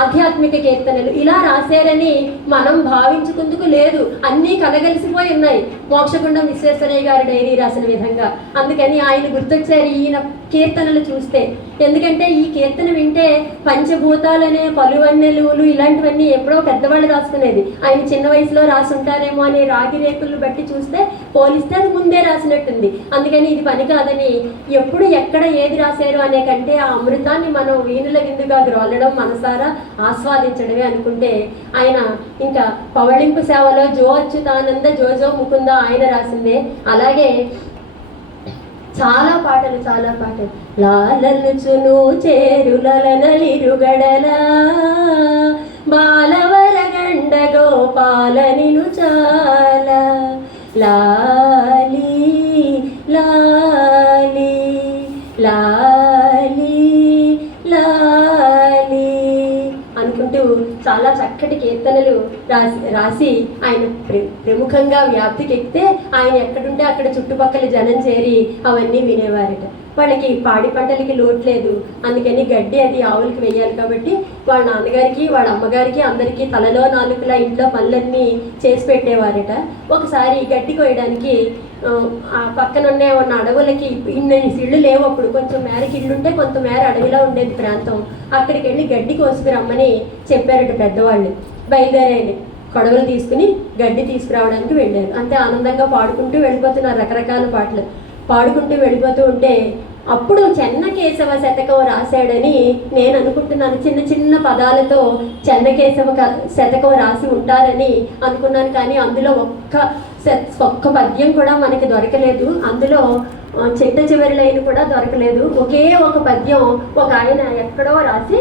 ఆధ్యాత్మిక కీర్తనలు ఇలా రాశారని మనం భావించుకుందుకు లేదు. అన్నీ కలగలిసిపోయి ఉన్నాయి మోక్షగుండం విశ్వేశ్వరయ్య గారు డైరీ రాసిన విధంగా. అందుకని ఆయన గుర్తొచ్చారు ఈయన కీర్తనలు చూస్తే. ఎందుకంటే ఈ కీర్తన వింటే పంచభూతాలనే పలువన్నెలువులు ఇలాంటివన్నీ ఎప్పుడో పెద్దవాళ్ళు రాసుకునేది, ఆయన చిన్న వయసులో రాసుంటారేమో అని రాగి రేకులను బట్టి చూస్తే పోలిస్తే అది ముందే రాసినట్టుంది. అందుకని ఇది పని కాదని, ఎప్పుడు ఎక్కడ ఏది రాశారు అనే కంటే ఆ అమృతాన్ని మనం వీణుల విందుగా గ్రోలడం, మనసారా ఆస్వాదించడమే అనుకుంటే ఆయన ఇంకా పవళింపు సేవలో జో అచ్యుతానంద జో ముకుంద ఆయన రాసిందే. అలాగే చాలా పాటలు లాలనుచును చేరులనలిరుగడలా బాలవరగండ గోపాల నిను చాలా లాలి లాలి లాలి లాలి అనుకుంటూ చాలా చక్కటి కీర్తనలు రాసి ఆయన ప్రముఖంగా వ్యాప్తికి ఎక్కితే ఆయన ఎక్కడుంటే అక్కడ చుట్టుపక్కల జనం చేరి అవన్నీ వినేవారట. వాళ్ళకి పాడి పంటలకి లోటు లేదు, అందుకని గడ్డి అది ఆవులకి వేయాలి కాబట్టి వాళ్ళ నాన్నగారికి వాళ్ళ అమ్మగారికి అందరికీ తలలో నాలుగులా ఇంట్లో పనులన్నీ చేసి పెట్టేవారట. ఒకసారి గడ్డి కోయడానికి ఆ పక్కనున్నే ఉన్న అడవులకి ఇన్ని ఇళ్ళు లేవు, అప్పుడు కొంచెం మేరకి ఇళ్ళు ఉంటే కొంత మేర అడవిలో ఉండేది ప్రాంతం. అక్కడికి వెళ్ళి గడ్డి కోసుకురమ్మని చెప్పారట పెద్దవాళ్ళు. బయలుదేరాలి, కొడవలు తీసుకుని గడ్డి తీసుకురావడానికి వెళ్ళారు. అంతే ఆనందంగా పాడుకుంటూ వెళ్ళిపోతున్నారు, రకరకాల పాటలు పాడుకుంటూ వెళ్ళిపోతూ ఉంటే అప్పుడు చెన్నకేశవ శతకం రాశాడని నేను అనుకుంటున్నాను. చిన్న పదాలతో చెన్నకేశవ శతకం రాసి ఉంటారని అనుకున్నాను, కానీ అందులో ఒక్క పద్యం కూడా మనకి దొరకలేదు. అందులో చిట్ట చివరి లైన్ కూడా దొరకలేదు. ఒకే ఒక పద్యం ఒక ఆయన ఎక్కడో రాసి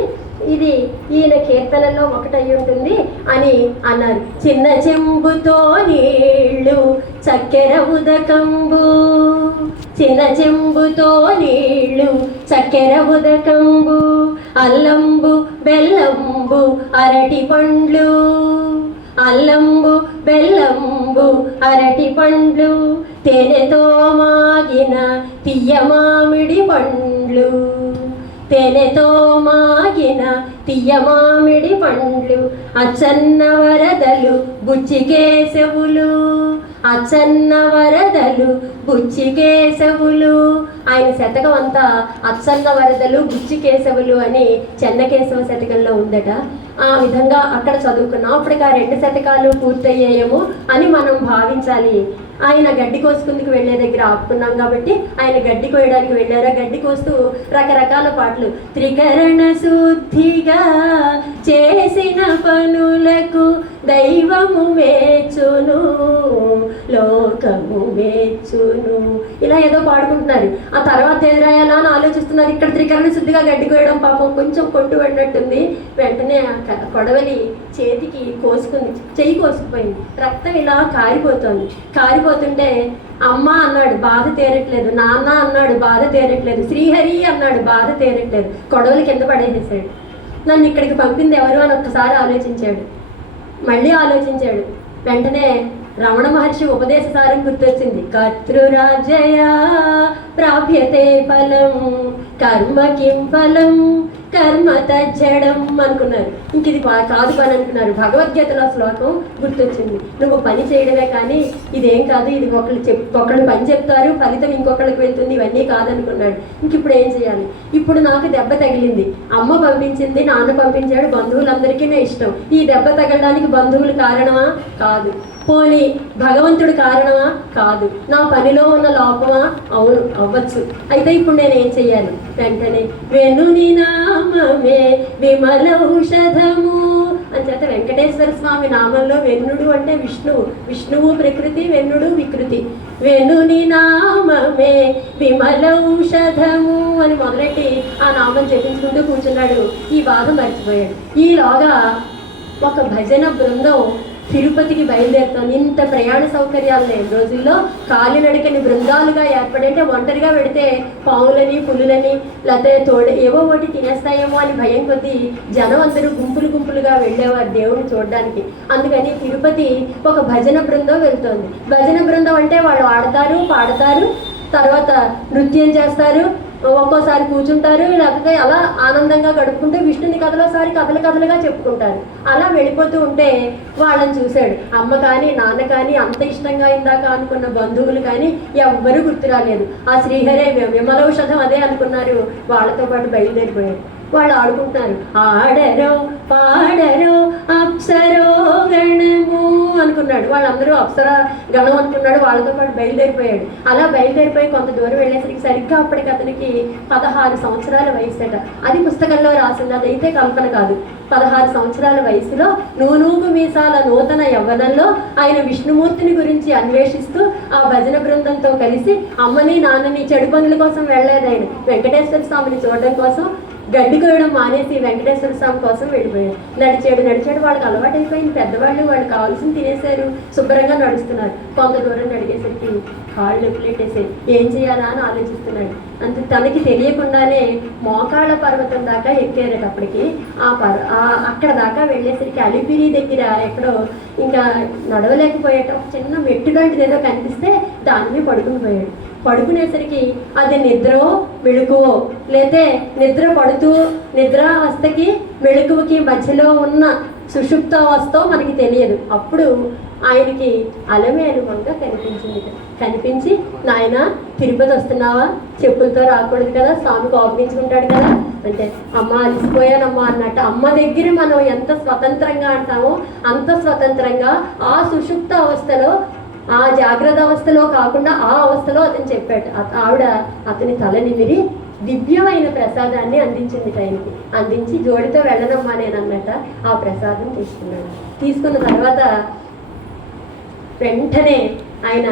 ఇది ఈయన కీర్తనలో ఒకటయ్యి ఉంటుంది అని అన్నారు. చిన్న చెంబుతో నీళ్ళు చక్కెర ఉదకంబు, చిన్న చెంబుతో నీళ్ళు చక్కెర ఉదకంబు, అల్లంబు బెల్లంబు అరటి పండ్లు, అల్లంబు బెల్లంబు అరటి పండ్లు, తేనెతో మాగిన తియ్య మామిడి పండ్లు, తేనెతో మాగిన తియ్య మామిడి పండ్లు, అచ్చన్న వరదలు బుచ్చికేశవులు, అచ్చన్న వరదలు బుచ్చికేశవులు. ఆయన శతకం అంతా అచ్చన్న వరదలు బుచ్చికేశవులు అని చెన్నకేశవ శతకంలో ఉందట. ఆ విధంగా అక్కడ చదువుకున్నాం. అప్పటికి ఆ 2 శతకాలు పూర్తయ్యాయేమో అని మనం భావించాలి. ఆయన గడ్డి కోసుకుందుకు వెళ్ళే దగ్గర ఆపుకున్నాం కాబట్టి ఆయన గడ్డి కోయడానికి వెళ్ళారు. గడ్డి కోస్తూ రకరకాల పాటలు, త్రికరణ శుద్ధిగా చేసిన పనులకు దైవము మెచ్చును లోకము మెచ్చును. ఇలా ఏదో పాడుకుంటున్నారు. ఆ తర్వాత ఏది రాయాలా అని ఆలోచిస్తున్నారు. ఇక్కడ త్రికరణ శుద్ధిగా గడ్డి కోయడం పాపం కొంచెం కొట్టు పడినట్టుంది. వెంటనే ఆ కొడవలి చేతికి కోసుకుంది, చెయ్యి కోసుకుపోయింది. రక్తం ఇలా కారిపోతుంది. కారిపోతుంటే అమ్మ అన్నాడు, బాధ తీరట్లేదు. నాన్న అన్నాడు, బాధ తీరట్లేదు. శ్రీహరి అన్నాడు, బాధ తీరట్లేదు. కొడవలి కింద పడేసేసాడు. నన్ను ఇక్కడికి పంపింది ఎవరు అని ఒక్కసారి ఆలోచించాడు. మళ్ళీ ఆలోచించాడు. వెంటనే రమణ మహర్షి ఉపదేశ సారం గుర్తొచ్చింది. కర్తృరాజయ ప్రాప్యతే ఫలం కర్మ కిం ఫలం కర్మ తజ్జడం అనుకున్నారు. ఇంక ఇది కాదు పని అనుకున్నారు. భగవద్గీతలో శ్లోకం గుర్తొచ్చింది. నువ్వు పని చేయడమే కానీ ఇదేం కాదు, ఇది ఒకళ్ళు పని చెప్తారు, ఫలితం ఇంకొకళ్ళకి వెళ్తుంది, ఇవన్నీ కాదనుకున్నాడు. ఇంక ఇప్పుడు ఏం చేయాలి? ఇప్పుడు నాకు దెబ్బ తగిలింది, అమ్మ పంపించింది, నాన్న పంపించాడు, బంధువులందరికీ ఇష్టం. ఈ దెబ్బ తగలడానికి బంధువులు కారణమా? కాదు. పోనీ భగవంతుడు కారణమా? కాదు. నా పనిలో ఉన్న లోపమా? అవును, అవ్వచ్చు. అయితే ఇప్పుడు నేను ఏం చెయ్యాలి? వెంటనే వెనుని నామమే విమల ఔషధము అని చేత వెంకటేశ్వర స్వామి నామంలో వెన్నుడు అంటే విష్ణువు, విష్ణువు ప్రకృతి, వెన్నుడు వికృతి. వెనుని నామమే విమల ఔషధము అని మొదలెట్టి ఆ నామం జపించుకుంటూ కూర్చున్నాడు. ఈ బాధ మర్చిపోయాడు. ఈలోగా ఒక భజన బృందం తిరుపతికి బయలుదేరుతాను. ఇంత ప్రయాణ సౌకర్యాలు లేని రోజుల్లో కాలినడకని బృందాలుగా ఏర్పడి, అంటే ఒంటరిగా పెడితే పావులని పులులని లేకపోతే ఏవో ఒకటి తినేస్తాయేమో అని భయం కొద్దీ జనం అందరూ గుంపులు గుంపులుగా వెళ్ళేవారు దేవుని చూడడానికి. అందుకని తిరుపతి ఒక భజన బృందం వెళ్తోంది. భజన బృందం అంటే వాళ్ళు ఆడతారు, పాడతారు, తర్వాత నృత్యం చేస్తారు, ఒక్కోసారి కూర్చుంటారు, లేకపోతే అలా ఆనందంగా గడుపుకుంటూ విష్ణుని కథలోసారి కథలుగా చెప్పుకుంటారు. అలా వెళ్ళిపోతూ ఉంటే వాళ్ళని చూశాడు. అమ్మ కానీ నాన్న కానీ అంత ఇష్టంగా ఇందాక అనుకున్న బంధువులు కానీ ఎవ్వరూ గుర్తు రాలేదు. ఆ శ్రీహరే విమలౌషధం అదే అనుకున్నారు. వాళ్ళతో పాటు బయలుదేరిపోయారు. వాళ్ళు ఆడుకుంటున్నారు. ఆడరో పాడరో అప్సరో గణము అనుకున్నాడు. వాళ్ళందరూ అప్సర గణం అనుకున్నాడు. వాళ్ళతో పాటు బయలుదేరిపోయాడు. అలా బయలుదేరిపోయి కొంత దూరం వెళ్ళేసరికి సరిగ్గా అప్పటికి అతనికి 16 సంవత్సరాల వయసు అట. అది పుస్తకంలో రాసింది, అదైతే కల్పన కాదు. 16 సంవత్సరాల వయసులో నూనూగు మీసాల నూతన యవ్వనంలో ఆయన విష్ణుమూర్తిని గురించి అన్వేషిస్తూ ఆ భజన బృందంతో కలిసి అమ్మని నాన్నని చెడు పనుల కోసం వెళ్ళలేదు. ఆయన వెంకటేశ్వర స్వామిని చూడడం కోసం గడ్డి కోయడం మానేసి వెంకటేశ్వర స్వామి కోసం వెళ్ళిపోయారు. నడిచాడు. వాళ్ళకి అలవాటు అయిపోయింది. పెద్దవాళ్ళు వాళ్ళు కావాల్సింది తినేశారు, శుభ్రంగా నడుస్తున్నారు. కొంత దూరం నడిగేసరికి కాళ్ళు నొప్పులెట్టేసాయి. ఏం చేయాలా అని ఆలోచిస్తున్నాడు. అంతే తనకి తెలియకుండానే మోకాళ్ళ పర్వతం దాకా ఎక్కారట. అప్పటికి అక్కడ దాకా వెళ్ళేసరికి అలిపిరి దగ్గర ఎక్కడో ఇంకా నడవలేకపోయాట. ఒక చిన్న మెట్టు లాంటిది ఏదో కనిపిస్తే దాని మీద పడుకుని పోయాడు. పడుకునేసరికి అది నిద్రో మెళుకువో, లేతే నిద్ర పడుతూ నిద్రావస్థకి మెళుకువకి మధ్యలో ఉన్న సుషుప్తావస్థ మనకి తెలియదు. అప్పుడు ఆయనకి అలమేలుమంగా కనిపించి నాయన తిరుపతి వస్తున్నావా? చెప్పులతో రాకూడదు కదా, స్వామి కోపించుకుంటాడు కదా అంటే, అమ్మ అలసిపోయానమ్మా అన్నట్టు. అమ్మ దగ్గర మనం ఎంత స్వతంత్రంగా అంటామో అంత స్వతంత్రంగా ఆ సుషుప్త అవస్థలో, ఆ జాగ్రత్త అవస్థలో కాకుండా ఆ అవస్థలో అతను చెప్పాడు. ఆవిడ అతని తల నిమిరి దివ్యమైన ప్రసాదాన్ని అందించింది. టైంకి అందించి జోడితో వెళ్ళనమ్మా నేను అన్నట్ట ఆ ప్రసాదం తీసుకున్నాడు. తీసుకున్న తర్వాత వెంటనే ఆయన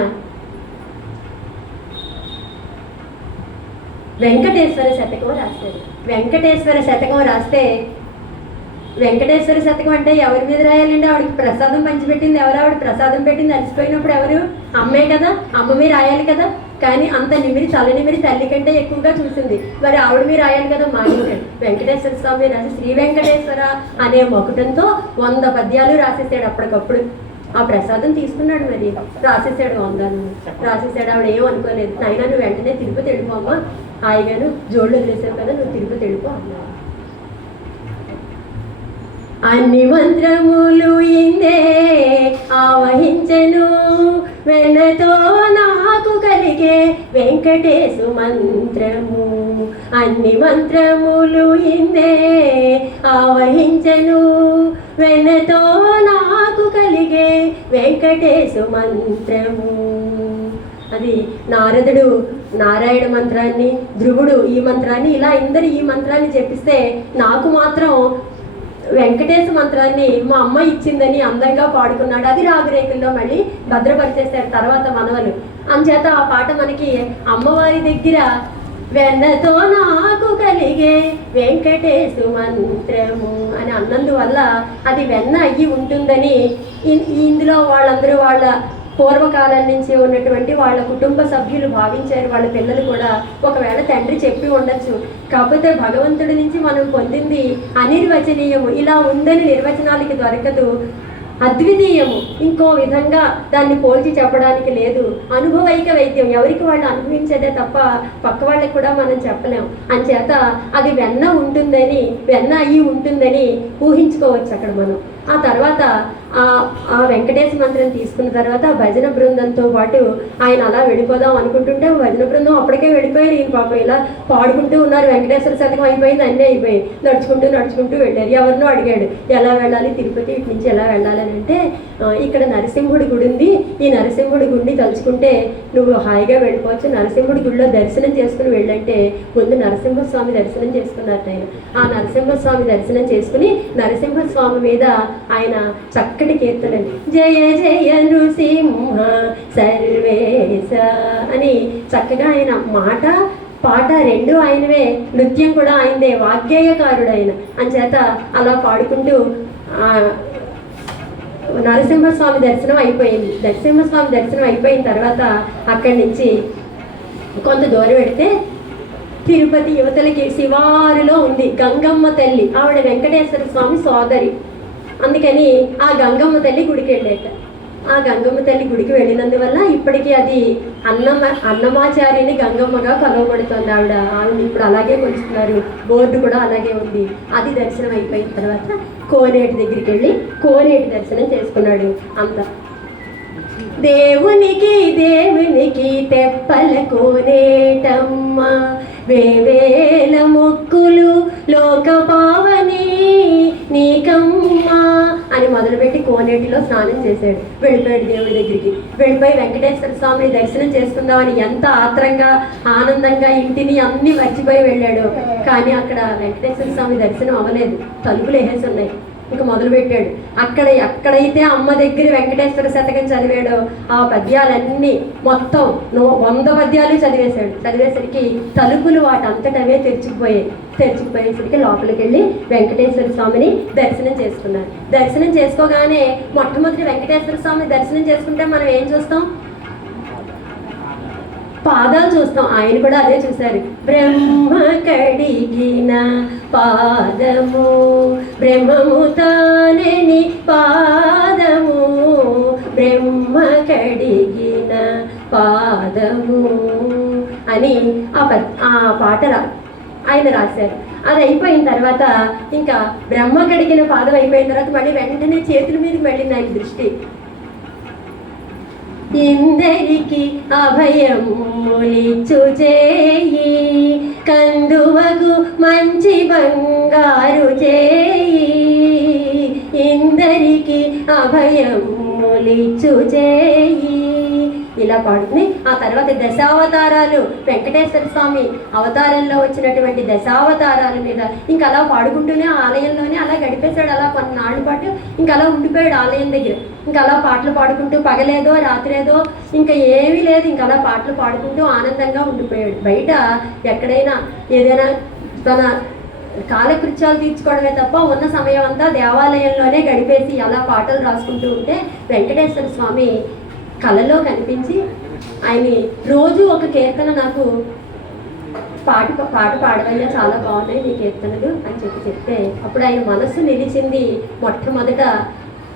వెంకటేశ్వర శతకం రాశారు. వెంకటేశ్వర శతకం రాస్తే, వెంకటేశ్వర శతకం అంటే ఎవరి మీద రాయాలండి? ఆవిడకి ప్రసాదం పంచిపెట్టింది ఎవరు? ఆవిడ ప్రసాదం పెట్టింది అలసిపోయినప్పుడు ఎవరు? అమ్మే కదా, అమ్మ మీద రాయాలి కదా. కానీ అంత నిమిరి తల నిమిరి తల్లి కంటే ఎక్కువగా చూసింది. మరి ఆవిడ మీద రాయాలి కదా, మానేశాడు. వెంకటేశ్వర స్వామి రాసి శ్రీ వెంకటేశ్వర అనే మకుటంతో 100 పద్యాలు రాసేసాడు. అప్పటికప్పుడు ఆ ప్రసాదం తీసుకున్నాడు. మరి రాసేసాడు 100 రాసేసాడు. ఆవిడ ఏమనుకోలేదు. నాయన నువ్వు వెంటనే తిరుపతి వెళ్ళిపోమ్మా, హాయిగాను జోళ్ళు వదిలేసావు కదా, నువ్వు తిరుపతి వెళ్ళిపో అన్నాడు. అన్ని మంత్రములు ఇందే ఆవహించెను, వెన్నతో నాకు కలిగే వెంకటేశు మంత్రము. అన్ని మంత్రములు ఇందే ఆవహించెను, వెన్నతో నాకు కలిగే వెంకటేశు మంత్రము. అది నారదుడు నారాయణ మంత్రాన్ని, ధ్రువుడు ఈ మంత్రాన్ని, ఇలా అందరు ఈ మంత్రాన్ని చెప్పిస్తే నాకు మాత్రం వెంకటేశ మంత్రాన్ని మా అమ్మ ఇచ్చిందని అందంగా పాడుకున్నాడు. అది రాగురేకుల్లో మళ్ళీ భద్రపరిచేశారు తర్వాత మనవలు. అంచేత ఆ పాట మనకి అమ్మవారి దగ్గర వెన్నతో నాకు కలిగే వెంకటేశు మంత్రము అని అన్నందువల్ల అది వెన్న అయ్యి ఉంటుందని ఇందులో వాళ్ళందరూ వాళ్ళ పూర్వకాలం నుంచి ఉన్నటువంటి వాళ్ళ కుటుంబ సభ్యులు భావించారు. వాళ్ళ పిల్లలు కూడా ఒకవేళ తండ్రి చెప్పి ఉండొచ్చు. కాకపోతే భగవంతుడి నుంచి మనం పొందింది అనిర్వచనీయము. ఇలా ఉందని నిర్వచనాలకి దొరకదు, అద్వితీయము. ఇంకో విధంగా దాన్ని పోల్చి చెప్పడానికి లేదు. అనుభవైక వైద్యం, ఎవరికి వాళ్ళు అనుభవించేదే తప్ప పక్క వాళ్ళకి కూడా మనం చెప్పలేం. అంచేత అది వెన్న ఉంటుందని, వెన్న అయ్యి ఉంటుందని ఊహించుకోవచ్చు అక్కడ మనం. ఆ తర్వాత ఆ వెంకటేశ మంత్రం తీసుకున్న తర్వాత భజన బృందంతో పాటు ఆయన అలా వెళ్ళిపోదాం అనుకుంటుంటే భజన బృందం అప్పటికే వెళ్ళిపోయారు. ఈయన పాపం ఇలా పాడుకుంటూ ఉన్నారు. వెంకటేశ్వర శతకం అయిపోయింది, అన్నీ అయిపోయాయి. నడుచుకుంటూ వెళ్ళారు. ఎవరినో అడిగాడు ఎలా వెళ్ళాలి తిరుపతి ఇటు నుంచి ఎలా వెళ్ళాలి అని అంటే, ఇక్కడ నరసింహుడి గుడి ఉంది, ఈ నరసింహుడి గుడిని తలుచుకుంటే నువ్వు హాయిగా వెళ్ళిపోవచ్చు. నరసింహుడి గుడిలో దర్శనం చేసుకుని వెళ్ళంటే ముందు నరసింహస్వామి దర్శనం చేసుకున్నట్టు ఆయన. ఆ నరసింహస్వామి దర్శనం చేసుకుని నరసింహస్వామి మీద ఆయన చక్కటి కీర్తనలు జయ జయ నృసింహ సర్వేశ అని చక్కగా ఆయన మాట పాట రెండు ఆయనవే, నృత్యం కూడా ఆయనదే, వాగ్గేయకారుడు ఆయన. అంచేత అలా పాడుకుంటూ నరసింహస్వామి దర్శనం అయిపోయింది. నరసింహస్వామి దర్శనం అయిపోయిన తర్వాత అక్కడి నుంచి కొంత దూరం పెడితే తిరుపతి యువతలకి శివారులో ఉంది గంగమ్మ తల్లి. ఆవిడ వెంకటేశ్వర స్వామి సోదరి. అందుకని ఆ గంగమ్మ తల్లి గుడికి వెళ్ళాక ఆ గంగమ్మ తల్లి గుడికి వెళ్ళినందువల్ల ఇప్పటికీ అది అన్నమాచార్యని గంగమ్మగా కలవబడుతుంది. ఆవిడ ఇప్పుడు అలాగే కొలుస్తున్నారు. బోర్డు కూడా అలాగే ఉంది. అది దర్శనం అయిపోయిన తర్వాత కోనేటి దగ్గరికి వెళ్ళి కోనేటి దర్శనం చేసుకున్నాడు. అంత దేవునికి తెప్పల కోనేటమ్మ వేవేల మొక్కులు లోక పావని నీకమ్మ అని మొదలుపెట్టి కోనేటిలో స్నానం చేశాడు. వెళ్ళిపోయాడు దేవుడి దగ్గరికి. వెళ్ళిపోయి వెంకటేశ్వర స్వామిని దర్శనం చేసుకుందామని ఎంత ఆత్రంగా ఆనందంగా ఇంటిని అన్ని మర్చిపోయి వెళ్ళాడు. కానీ అక్కడ వెంకటేశ్వర స్వామి దర్శనం అవ్వలేదు. తలుపులు వేసేసి ఉన్నాయి. ఇంకా మొదలుపెట్టాడు. ఎక్కడైతే అమ్మ దగ్గర వెంకటేశ్వర శతకం చదివాడో ఆ పద్యాలన్నీ మొత్తం 100 పద్యాలు చదివేశాడు. చదివేసరికి తలుపులు వాటంతటవే తెరుచుకుపోయేసరికి లోపలికి వెళ్ళి వెంకటేశ్వర స్వామిని దర్శనం చేసుకున్నారు. దర్శనం చేసుకోగానే మొట్టమొదటి వెంకటేశ్వర స్వామిని దర్శనం చేసుకుంటే మనం ఏం చూస్తాం? పాదాలు చూస్తాం. ఆయన కూడా అదే చూశారు. బ్రహ్మ కడిగిన పాదము బ్రహ్మము తానని పాదము బ్రహ్మ కడిగిన పాదము అని ఆ పాట ఆయన రాశారు. అది అయిపోయిన తర్వాత ఇంకా బ్రహ్మ కడిగిన పాదం అయిపోయిన తర్వాత మళ్ళీ వెంటనే చేతుల మీదకి వెళ్ళింది ఆయన దృష్టి. ఇందరికి అభయములిచ్చు చేయి కందువగు మంచి బంగారు చేయి ఇందరికి అభయములిచ్చు చేయి ఇలా పాడుకుని ఆ తర్వాత దశావతారాలు వెంకటేశ్వర స్వామి అవతారంలో వచ్చినటువంటి దశావతారాల మీద ఇంకా అలా పాడుకుంటూనే ఆలయంలోనే అలా గడిపేశాడు. అలా కొన్నాళ్ళ పాటు ఇంకా అలా ఉండిపోయాడు ఆలయం దగ్గర. ఇంకా అలా పాటలు పాడుకుంటూ పగలేదో రాత్రేదో ఇంకా ఏమీ లేదు, ఇంకా అలా పాటలు పాడుకుంటూ ఆనందంగా ఉండిపోయాడు. బయట ఎక్కడైనా ఏదైనా తన కాలకృత్యాలు తీర్చుకోవడమే తప్ప ఉన్న సమయం అంతా దేవాలయంలోనే గడిపేసి అలా పాటలు రాసుకుంటూ ఉంటే వెంకటేశ్వర స్వామి కళలో కనిపించి ఆయన్ని రోజు ఒక కీర్తన నాకు పాట పాడవయ్యా చాలా బాగున్నాయి నీ కీర్తనలు అని చెప్తే అప్పుడు ఆయన మనస్సు నిలిచింది మొట్టమొదట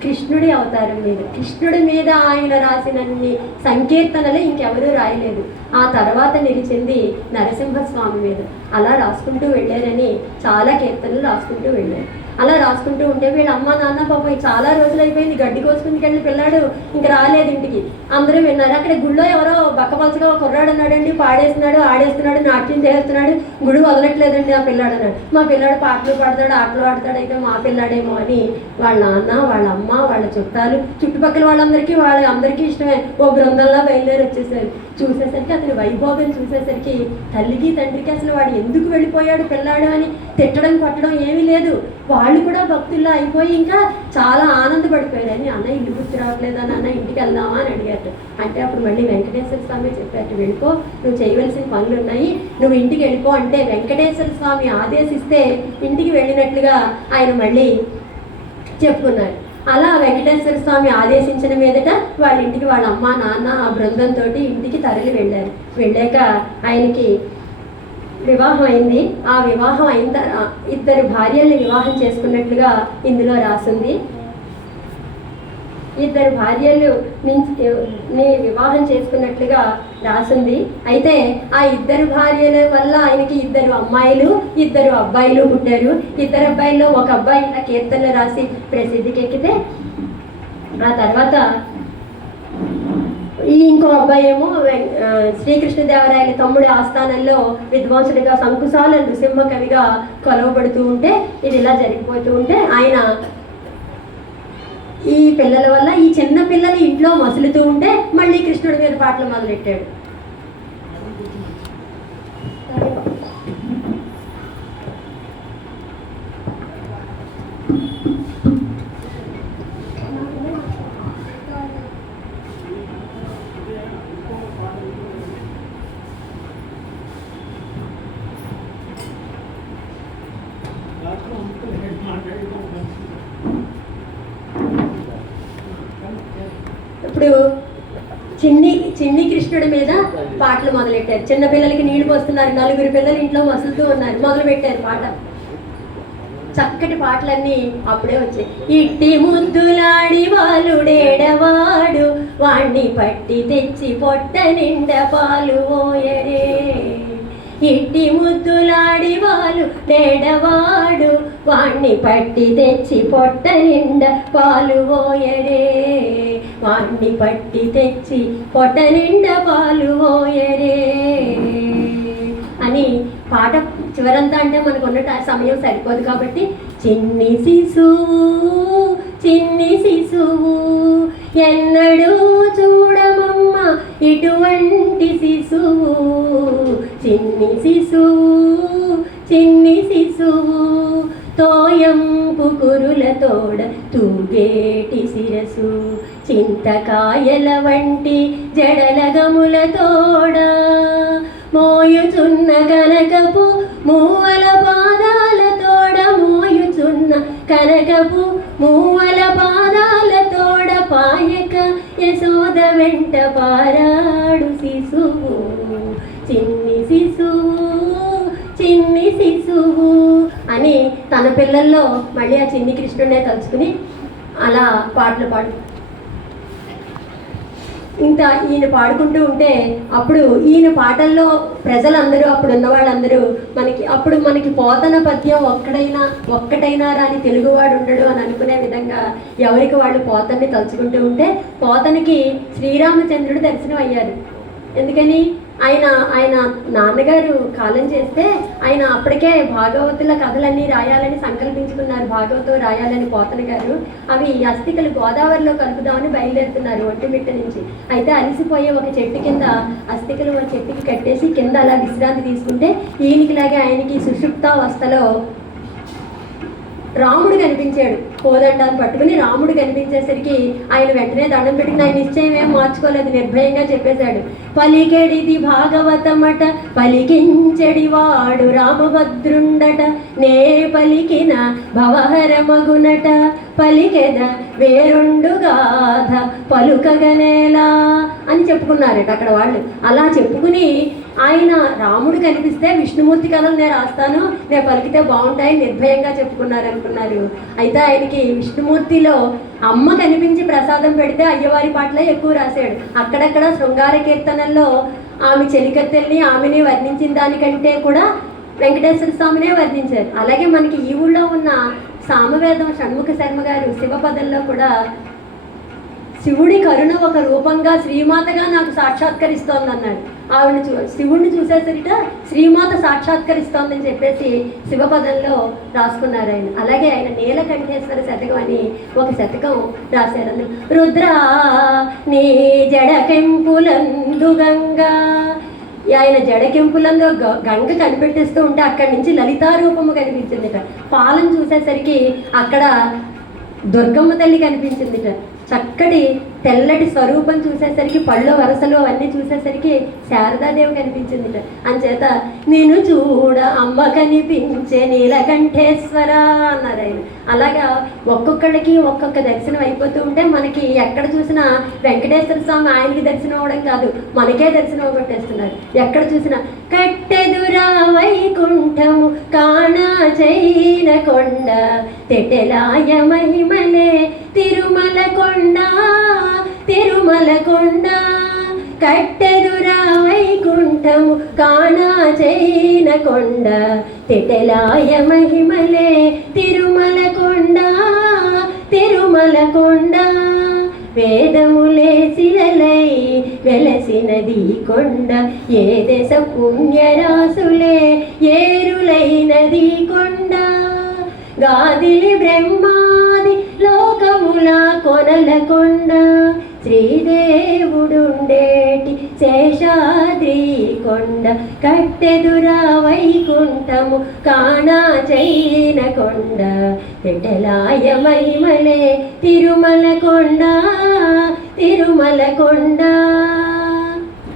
కృష్ణుడి అవతారం మీద. కృష్ణుడి మీద ఆయన రాసినన్ని సంకీర్తనలు ఇంకెవరూ రాయలేదు. ఆ తర్వాత నిలిచింది నరసింహస్వామి మీద. అలా రాసుకుంటూ వెళ్ళారని చాలా కీర్తనలు రాసుకుంటూ వెళ్ళారు. అలా రాసుకుంటూ ఉంటే వీళ్ళ అమ్మ నాన్న పాపం చాలా రోజులు అయిపోయింది, గడ్డి కోసుకుని పిల్లాడు ఇంకా రాలేదు ఇంటికి. అందరూ విన్నారు. అక్కడ గుళ్ళో ఎవరో బక్కపలచగా కుర్రాడు ఉన్నాడండి, పాడేస్తున్నాడు ఆడేస్తున్నాడు నాట్యం చేస్తున్నాడు, గుడి వదలట్లేదండి ఆ పిల్లాడు అన్నాడు. మా పిల్లాడు పాటలు పాడతాడు ఆటలు ఆడతాడు, అయితే మా పిల్లాడేమో అని వాళ్ళ నాన్న వాళ్ళ అమ్మ వాళ్ళ చుట్టాలు చుట్టుపక్కల వాళ్ళందరికీ ఇష్టమే ఓ బృందంలో బయలుదేరి వచ్చేసారు. చూసేసరికి అతని వైభోగం చూసేసరికి తల్లికి తండ్రికి అసలు వాడు ఎందుకు వెళ్ళిపోయాడు పిల్లాడు అని తిట్టడం కొట్టడం ఏమీ లేదు. వాళ్ళు కూడా భక్తుల్లో అయిపోయి ఇంకా చాలా ఆనందపడిపోయారు. అని అన్న ఇల్లు గుర్తు రావట్లేదా నాన్న, ఇంటికి వెళ్దామా అని అడిగారు. అంటే అప్పుడు మళ్ళీ వెంకటేశ్వర స్వామి చెప్పారు, వెళ్ళిపో, నువ్వు చేయవలసిన పనులు ఉన్నాయి, నువ్వు ఇంటికి వెళ్ళిపో అంటే వెంకటేశ్వర స్వామి ఆదేశిస్తే ఇంటికి వెళ్ళినట్లుగా ఆయన మళ్ళీ చెప్పుకున్నారు. అలా వెంకటేశ్వర స్వామి ఆదేశించిన మీదట వాళ్ళ ఇంటికి వాళ్ళ అమ్మ నాన్న ఆ బృందంతో ఇంటికి తరలి వెళ్ళారు. వెళ్ళాక ఆయనకి వివాహం అయింది. ఆ వివాహం అయిన ఇద్దరు భార్యల్ని వివాహం చేసుకున్నట్లుగా ఇందులో రాసింది. ఇద్దరు భార్యలు వివాహం చేసుకున్నట్లుగా రాసింది. అయితే ఆ ఇద్దరు భార్యల వల్ల ఆయనకి ఇద్దరు అమ్మాయిలు ఇద్దరు అబ్బాయిలు పుట్టారు. ఇద్దరు అబ్బాయిల్లో ఒక అబ్బాయి ఇలా కీర్తనలు రాసి ప్రసిద్ధికి ఎక్కితే, ఆ తర్వాత ఇంకో అబ్బాయి ఏమో శ్రీకృష్ణదేవరాయల తమ్ముడి ఆస్థానంలో విద్వాంసుడిగా శంకుశాల నృసింహ కవిగా కొలవబడుతూ ఉంటే, ఇది ఇలా జరిగిపోతూ ఉంటే ఆయన ఈ పిల్లల వల్ల ఈ చిన్న పిల్లలు ఇంట్లో మసులుతూ ఉంటే మళ్ళీ కృష్ణుడి మీద పాటలు మొదలెట్టాడు. ఇప్పుడు చిన్ని కృష్ణుడి మీద పాటలు మొదలెట్టారు. చిన్న పిల్లలకి నీళ్లు పోస్తున్నారు, నలుగురు పిల్లలు ఇంట్లో మసులుతూ ఉన్నారు, మొదలు పెట్టారు పాట. చక్కటి పాటలన్నీ అప్పుడే వచ్చాయి. ఇట్టి ముద్దులాడి వాలుడేడవాడు, వాణ్ణి పట్టి తెచ్చి పొట్ట నిండ పాలు ఓయరే. ఇట్టి ముద్దులాడి వాలు డేడవాడు, వాణ్ణి పట్టి తెచ్చి పొట్ట నిండ పాలు ఓయరే. వాణ్ణి పట్టి తెచ్చి పొట్ట నిండ పాలు ఓయరే అని పాట చివరంతా అంటే మనకు ఉన్న సమయం సరిపోదు కాబట్టి, చిన్ని శిశువు ఎన్నడూ చూడమమ్మ ఇటువంటి శిశువు. చిన్ని శిశువు తోయంపు కురుల తోడ తూగేటి శిరసు, చింతకాయల వంటి జడలగముల తోడ మోయుచున్న కనకపు మూవల పాదాల తోడ. మోయుచున్న కనకపు మూవల పాదాల తోడ పాయక యశోద వెంట పారాడు శిశువు. చిన్ని శిశువు అని తన పిల్లల్లో మళ్ళీ ఆ చిన్ని కృష్ణుడినే తలుచుకుని అలా పాటలు ఇంకా ఈయన పాడుకుంటూ ఉంటే అప్పుడు ఈయన పాటల్లో ప్రజలందరూ అప్పుడు ఉన్న వాళ్ళందరూ మనకి పోతన పద్యం ఒక్కటైనా రాని తెలుగువాడు ఉండడు అని అనుకునే విధంగా ఎవరికి వాళ్ళు పోతన్ని తలుచుకుంటూ ఉంటే పోతనికి శ్రీరామచంద్రుడు దర్శనం అయ్యారు. ఎందుకని ఆయన నాన్నగారు కాలం చేస్తే ఆయన అప్పటికే భాగవతుల కథలన్నీ రాయాలని సంకల్పించుకున్నారు. భాగవతం రాయాలని పోతన గారు అవి అస్థికలు గోదావరిలో కలుపుదామని బయలుదేరుతున్నారు ఒంటిమిట్ట నుంచి. అయితే అలిసిపోయే ఒక చెట్టు కింద అస్థికలు ఒక చెట్టుకి కట్టేసి కింద అలా విశ్రాంతి తీసుకుంటే ఈయనకిలాగే ఆయనకి సుషుప్తావస్థలో రాముడు కనిపించాడు. కోదండాన్ని పట్టుకుని రాముడు కనిపించేసరికి ఆయన వెంటనే దండం పెట్టుకుని ఆయన నిశ్చయం ఏం మార్చుకోలేదు, నిర్భయంగా చెప్పేశాడు. పలికెడిది భాగవతమట, పలికించెడి వాడు రామభద్రుండట, నే పలికిన భవహరమగునట, పలికెద వేరుండు గాథ పలుకగనేలా అని చెప్పుకున్నారట అక్కడ వాళ్ళు. అలా చెప్పుకుని ఆయన రాముడు కనిపిస్తే విష్ణుమూర్తి కథలు నేను రాస్తాను, నేను పలికితే బాగుంటాయి నిర్భయంగా చెప్పుకున్నారు అనుకున్నారు. అయితే ఆయనకి విష్ణుమూర్తిలో అమ్మ కనిపించి ప్రసాదం పెడితే అయ్యవారి పాటలే ఎక్కువ రాశాడు. అక్కడక్కడ శృంగార కీర్తనల్లో ఆమె చెలికత్తెల్ని ఆమెని వర్ణించిన దానికంటే కూడా వెంకటేశ్వర స్వామినే వర్ణించారు. అలాగే మనకి ఈ ఊళ్ళో ఉన్న సామవేదం షణ్ముఖ శర్మ గారు శివపదంలో కూడా శివుడి కరుణ ఒక రూపంగా శ్రీమాతగా నాకు సాక్షాత్కరిస్తోంది అన్నాడు. ఆవిడ శివుడిని చూసేసరిట శ్రీమాత సాక్షాత్కరిస్తోందని చెప్పేసి శివపదంలో రాసుకున్నారు ఆయన. అలాగే ఆయన నీలకంఠేశ్వర శతకం అని ఒక శతకం రాశారు. అందులో రుద్ర నీ జడకెంపులందు గంగా, ఆయన జడకెంపులంలో గంగ కనిపెట్టేస్తూ ఉంటే అక్కడి నుంచి లలితారూపము కనిపించిందిట. పాలను చూసేసరికి అక్కడ దుర్గమ్మ తల్లి కనిపించిందిట. చక్కటి తెల్లటి స్వరూపం చూసేసరికి పళ్ళు వరసలు అవన్నీ చూసేసరికి శారదాదేవి కనిపించిందిట. అంచేత నేను చూడ అమ్మ కనిపించే నీలకంఠేశ్వర అన్నారు ఆయన. అలాగా ఒక్కొక్కడికి ఒక్కొక్క దర్శనం అయిపోతూ ఉంటే మనకి ఎక్కడ చూసినా వెంకటేశ్వర స్వామి ఆయనకి దర్శనం అవ్వడం కాదు, మనకే దర్శనం అవ్వగొట్టేస్తున్నారు. ఎక్కడ చూసినా కట్టెదురా వైకుంఠము కాణా చైన కొండ తెటెలాయ మహిమలే తిరుమల కొండ తిరుమల కొండ, కట్టెదురా వైకుంఠము కాణా చైన కొండ తెటెలాయ మహిమలే తిరుమల కొండ తిరుమల కొండ, వేదములే శిలలై వెలసినది కొండ ఏ దశ పుణ్యరాసులే ఏరులైనది కొండ, గాదిలి బ్రహ్మాది లోకముల కొనల కొండ శ్రీదేవుడుండేటి శేషాద్రి కొండ, కట్టెదురా వైకుంఠము కాణా చైన కొండ తెటెలాయ మహిమలే తిరుమల కొండ తిరుమల కొండ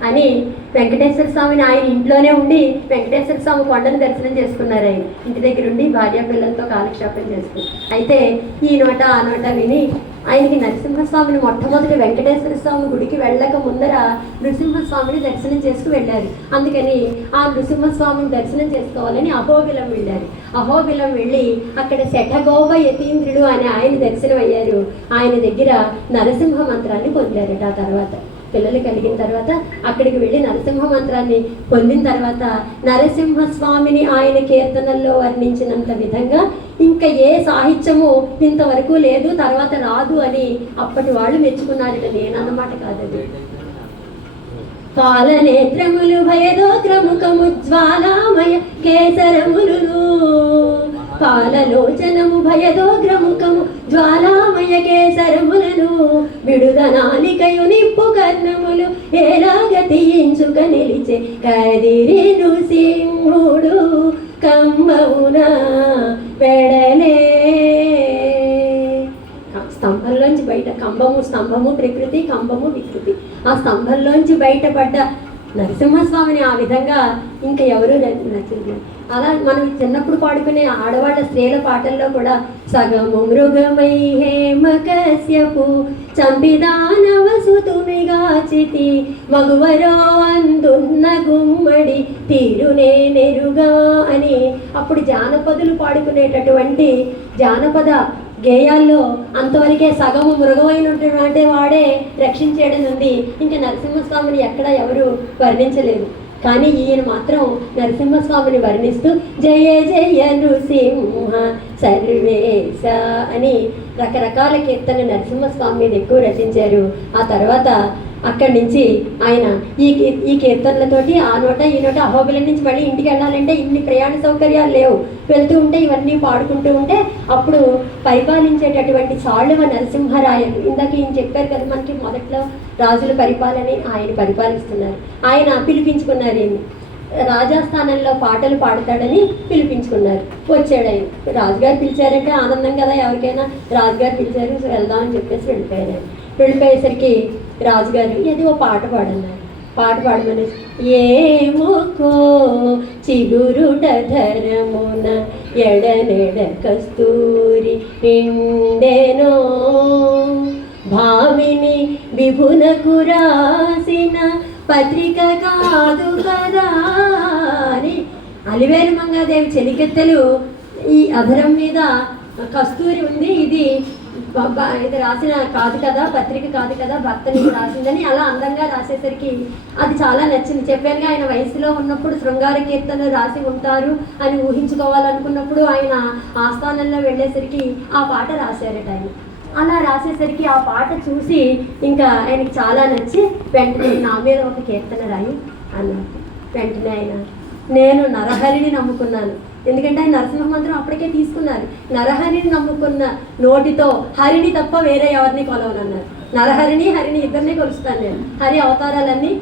అని వెంకటేశ్వర స్వామిని ఆయన ఇంట్లోనే ఉండి వెంకటేశ్వర స్వామి కొండను దర్శనం చేసుకున్నారు. ఆయన ఇంటి దగ్గర ఉండి భార్య పిల్లలతో కాలక్షేపం చేసుకుని. అయితే ఈ నోట ఆ నోట విని ఆయనకి నరసింహస్వామిని మొట్టమొదటి వెంకటేశ్వర స్వామి గుడికి వెళ్ళక ముందర నృసింహస్వామిని దర్శనం చేసుకు వెళ్ళారు. అందుకని ఆ నృసింహస్వామిని దర్శనం చేసుకోవాలని అహోబిలం వెళ్ళారు. అహోబిలం వెళ్ళి అక్కడ శఠగోప యతీంద్రుడు అని ఆయన దర్శనం అయ్యారు. ఆయన దగ్గర నరసింహ మంత్రాన్ని పొందారట. ఆ తర్వాత పిల్లలు కలిగిన తర్వాత అక్కడికి వెళ్ళి నరసింహ మంత్రాన్ని పొందిన తర్వాత నరసింహస్వామిని ఆయన కీర్తనల్లో వర్ణించినంత విధంగా ఇంకా ఏ సాహిత్యము ఇంతవరకు లేదు, తర్వాత రాదు అని అప్పటి వాళ్ళు మెచ్చుకున్నారట. నేనన్నమాట కాదది. పాలనేత్రములు భయదోగ్రముఖము జ్వాలామయ కేసరములు, పాలలోచనము భయదోగ్రముఖము జ్వాలామయ కేసరములను, విడుదనాలికయు నిప్పు కర్ణములు ఏలాగ తీయించుక నిలిచే కదిరి నృసింహుడు కంబమున పెడలే. స్తంభంలోంచి బయట స్తంభము ప్రకృతి, కంబము వికృతి. ఆ స్తంభంలోంచి బయటపడ్డ నరసింహస్వామిని ఆ విధంగా ఇంకా ఎవరూ నచ్చలేదు. అలా మనం చిన్నప్పుడు పాడుకునే ఆడవాళ్ళ స్త్రీల పాటల్లో కూడా సగము మృగమై హేమ కశ్యపు చంపిదానవ సుతునిగాచితి మగువరో అందున్న గుమ్మడి తీరునే నెరుగా అని అప్పుడు జానపదులు పాడుకునేటటువంటి జానపద గేయాల్లో అంతవరకే సగము మృగమైనటువంటి వాడే రక్షించేయడం ఉంది. ఇంకా నరసింహస్వామిని ఎక్కడ ఎవరు వర్ణించలేదు. కానీ ఈయన మాత్రం నరసింహస్వామిని వర్ణిస్తూ జయ జయ నృసింహ సర్వేశ అని రకరకాల కీర్తన నరసింహస్వామి మీద ఎక్కువ రచించారు. ఆ తర్వాత అక్కడి నుంచి ఆయన ఈ కీర్తనలతోటి ఆ నోట ఈ నోట అహోబిలం నుంచి మళ్ళీ ఇంటికి వెళ్ళాలంటే ఇన్ని ప్రయాణ సౌకర్యాలు లేవు. వెళ్తూ ఉంటే ఇవన్నీ పాడుకుంటూ ఉంటే అప్పుడు పరిపాలించేటటువంటి సాళువ నరసింహరాయలు, ఇందాక ఈయన చెప్పారు కదా మనకి మొదట్లో రాజుల పరిపాలన ఆయన పరిపాలిస్తున్నారు. ఆయన పిలిపించుకున్నారు. ఈయన్ని రాజస్థానంలో పాటలు పాడతాడని పిలిపించుకున్నారు. వచ్చాడు ఆయన. రాజుగారు పిలిచారంటే ఆనందం కదా ఎవరికైనా. రాజుగారు పిలిచారు, వెళ్దామని చెప్పేసి వెళ్ళిపోయారు. వెళ్ళిపోయేసరికి రాజుగారు ఏదో పాట పాడన్నారు. పాట పాడమని ఏమోకో చిగురుట ధరమున ఎడనెడ కస్తూరి నిండెనో భామిని విభునకు రాసిన పత్రిక కాదు కదా అని అలివేలు మంగాదేవి చెలికెత్తెలు ఈ అధరం మీద కస్తూరి ఉంది, ఇది రాసిన కాదు కదా, పత్రిక కాదు కదా, భర్త నీకు రాసిందని అలా అందంగా రాసేసరికి అది చాలా నచ్చింది. చెప్పానుగా ఆయన వయసులో ఉన్నప్పుడు శృంగార కీర్తనలు రాసి ఉంటారు అని ఊహించుకోవాలనుకున్నప్పుడు ఆయన ఆస్థానంలో వెళ్ళేసరికి ఆ పాట రాశారట ఆయన. అలా రాసేసరికి ఆ పాట చూసి ఇంకా ఆయనకి చాలా నచ్చి వెంటనే నా మీద ఒక కీర్తన రాయి అన్నారు. వెంటనే ఆయన నేను నరహరిని నమ్ముకున్నాను. ఎందుకంటే ఆయన నరసింహ మంత్రం అప్పటికే తీసుకున్నారు. నరహరిని నమ్ముకున్న నోటితో హరిని తప్ప వేరే ఎవరిని కొలవనన్నారు. నరహరిని హరిని ఇద్దరిని కొలుస్తాను నేను. హరి అవతారాలన్నీ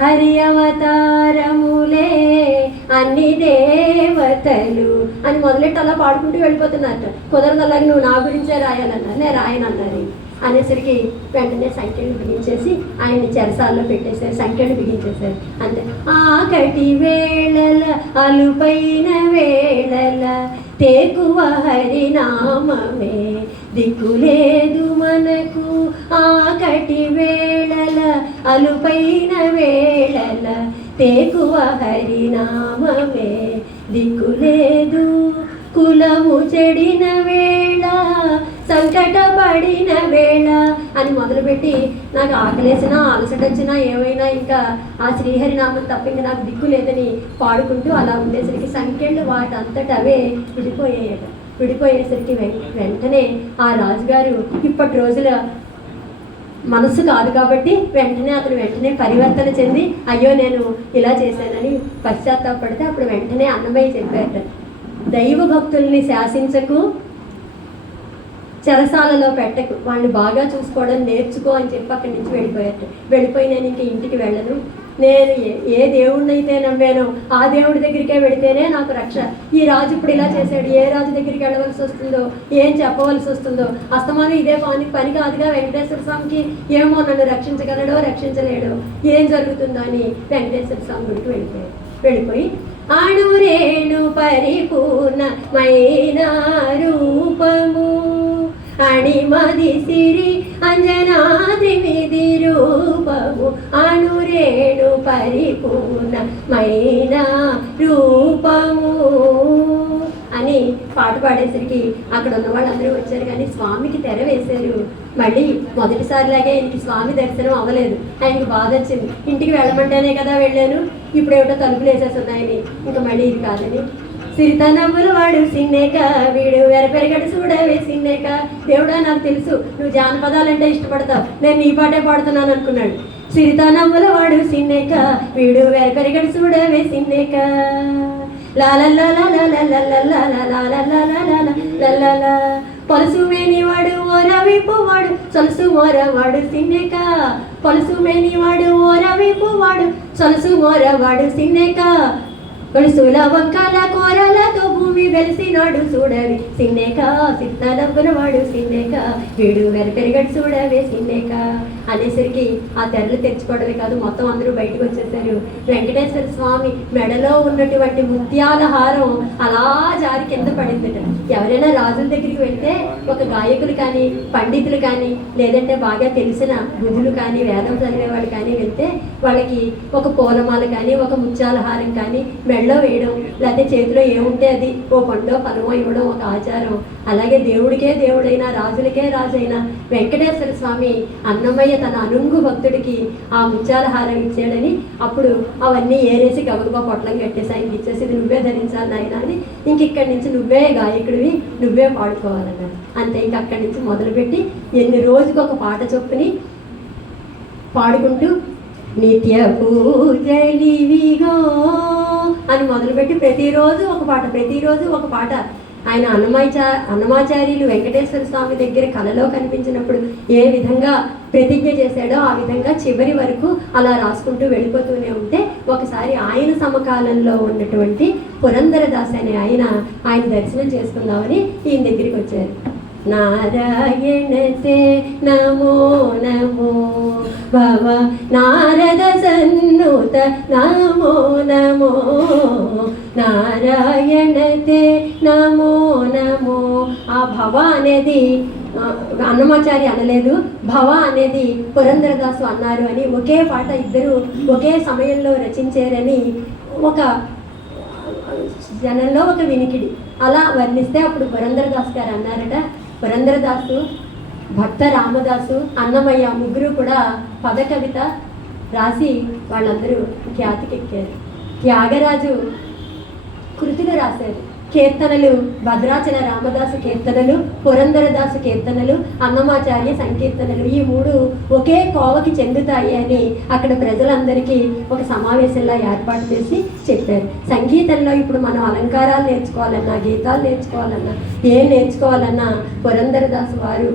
హరి అవతారములే అన్ని దేవతలు అని మొదలెట్టి అలా పాడుకుంటూ వెళ్ళిపోతున్నారట. కుదరదు, అలాగే నువ్వు నా గురించే రాయాలన్నారు. నేను రాయనన్నారు. అనేసరికి వెంటనే సంఖ్యలు బిగించేసి ఆయన్ని చెరసాల్లో పెట్టేశారు. సంఖ్యలు బిగించేశారు. అంతే. ఆకటి వేళల అలుపైన వేళల తేకువ హరినామమే దిక్కులేదు మనకు. ఆకటి వేళల అలుపైన వేళల తేకువ హరినామమే దిక్కులేదు. కులము చెడిన వేళ సంకటపడిన వేళ అని మొదలుపెట్టి నాకు ఆకలేసినా అలసట వచ్చినా ఏమైనా ఇంకా ఆ శ్రీహరి నామం తప్ప ఇంకా నాకు దిక్కు లేదని పాడుకుంటూ అలా ఉండేసరికి సంఖ్యలు వాటంతట అవే విడిపోయాయట. విడిపోయేసరికి వెంటనే ఆ రాజుగారు ఇప్పటి రోజుల మనసు కాదు కాబట్టి వెంటనే పరివర్తన చెంది అయ్యో నేను ఇలా చేశానని పశ్చాత్తాపడితే అప్పుడు వెంటనే అన్నమయ్య చెప్పారట, దైవ భక్తుల్ని శాసించకు, చెరసాలలో పెట్టకు, వాళ్ళని బాగా చూసుకోవడం నేర్చుకో అని చెప్పి అక్కడి నుంచి వెళ్ళిపోయి నేను ఇంక ఇంటికి వెళ్ళను. నేను ఏ దేవుడినైతే నమ్మానో ఆ దేవుడి దగ్గరికే వెళితేనే నాకు రక్ష. ఈ రాజు ఇప్పుడు ఇలా చేశాడు, ఏ రాజు దగ్గరికి వెళ్ళవలసి వస్తుందో, ఏం చెప్పవలసి వస్తుందో, అస్తమానం ఇదే పని కాదుగా. వెంకటేశ్వర స్వామికి ఏమో నన్ను రక్షించగలడో రక్షించలేడో, ఏం జరుగుతుందో అని వెంకటేశ్వర స్వామి గుడికి వెళ్ళిపోయి అణురేణు పరిపూర్ణమైన రూపము అణిమది సిరి అంజనాద్రి మిది రూపము అణురేణు పరిపూర్ణమైన రూపము అని పాట పాడేసరికి అక్కడ ఉన్న వాళ్ళందరూ వచ్చారు. కానీ స్వామికి తెర వేశారు. మళ్ళీ మొదటిసారిలాగే ఆయనకి స్వామి దర్శనం అవ్వలేదు. ఆయనకి బాధ వచ్చింది. ఇంటికి వెళ్ళమంటేనే కదా వెళ్ళాను, ఇప్పుడు ఏమిటో తలుపులు వేసేస్తున్నాయని, ఇంకా మళ్ళీ ఇది కాదని సిరితనముల వాడు సిన్నేక వీడు వెరపెరగడు చూడవే సిన్నేక. దేవుడా నాకు తెలుసు నువ్వు జానపదాలంటే ఇష్టపడతావు, నేను నీ పాటే పాడుతున్నాను అనుకున్నాడు. సిరితనముల వాడు సిన్నేక వీడు వెరపెరగడు చూడవే సిన్నేక పలుసు మేనివాడు ఓరవిపువాడు సొలుసు మోరవాడు సిన్నేక. పలుసు మేనివాడు ఓరవిపువాడు సొలుసు మోరవాడు సిన్నేక. కొలుసుల వంకాల కూరలతో భూమి వెలిసినాడు చూడవి సిన్నేక. సిద్ధనవ్వున వాడు సిన్నేక వీడు వెరపెరగడు చూడవే సిన్నేక అనేసరికి ఆ తెరలు తెచ్చుకోవడమే కాదు, మొత్తం అందరూ బయటకు వచ్చేసారు. వెంకటేశ్వర స్వామి మెడలో ఉన్నటువంటి ముత్యాల హారం అలా జారి కింద పడిందట. ఎవరైనా రాజుల దగ్గరికి వెళ్తే ఒక గాయకులు కానీ పండితులు కానీ లేదంటే బాగా తెలిసిన బుధులు కానీ వేదం చదివేవాళ్ళు కానీ వెళ్తే వాళ్ళకి ఒక పూలమాల కానీ ఒక ముత్యాల హారం కానీ మెడలో వేయడం, లేకపోతే చేతిలో ఏముంటే అది ఓ పండో పనమో ఇవ్వడం ఒక ఆచారం. అలాగే దేవుడికే దేవుడైన రాజులకే రాజైన వెంకటేశ్వర స్వామి అన్నమయ్య తన అనుంగు భక్తుడికి ఆ ముత్యాల హారం ఇచ్చాడని అప్పుడు అవన్నీ ఏరేసి గబగబా పొట్లం కట్టేసి ఆయనకి ఇచ్చేసి ఇది నువ్వే ధరించాలి నాయన అని, ఇంక ఇక్కడి నుంచి నువ్వే గాయకుడివి నువ్వే పాడుకోవాలన్నారు. అంతే. ఇంక అక్కడి నుంచి మొదలుపెట్టి ఎన్ని రోజుకు ఒక పాట చొప్పుని పాడుకుంటూ నిత్య పూజలివిగో అని మొదలుపెట్టి ప్రతిరోజు ఒక పాట ఆయన అన్నమాచార్యులు వెంకటేశ్వర స్వామి దగ్గర కలలో కనిపించినప్పుడు ఏ విధంగా ప్రతిజ్ఞ చేశాడో ఆ విధంగా చివరి వరకు అలా రాసుకుంటూ వెళ్ళిపోతూనే ఉంటే ఒకసారి ఆయన సమకాలంలో ఉన్నటువంటి పురంధరదాస్ అనే ఆయన దర్శనం చేసుకుందామని ఈయన దగ్గరికి వచ్చారు. నారాయణతే నమో నమో భవ నారద సన్నుత నమో నమో నారాయణతే నమో నమో. ఆ భవ అనేది అన్నమాచారి అనలేదు, భవ అనేది పురంధరదాసు అన్నారు అని ఒకే పాట ఇద్దరు ఒకే సమయంలో రచించారని ఒక జనంలో ఒక వినికిడి. అలా వర్ణిస్తే అప్పుడు పురంధరదాస్ గారు అన్నారట, పురంధరదాసు భక్త రామదాసు అన్నమయ్య ముగ్గురు కూడా పద కవిత రాసి వాళ్ళందరూ ఖ్యాతికెక్కారు. త్యాగరాజు కృతులు రాశారు. కీర్తనలు భద్రాచల రామదాసు కీర్తనలు, పురంధరదాసు కీర్తనలు, అన్నమాచార్య సంకీర్తనలు, ఈ మూడు ఒకే కోవకి చెందుతాయి అని అక్కడ ప్రజలందరికీ ఒక సమావేశంలో ఏర్పాటు చేసి చెప్పారు. సంగీతంలో ఇప్పుడు మనం అలంకారాలు నేర్చుకోవాలన్నా, గీతాలు నేర్చుకోవాలన్నా, ఏం నేర్చుకోవాలన్నా పురంధరదాసు వారు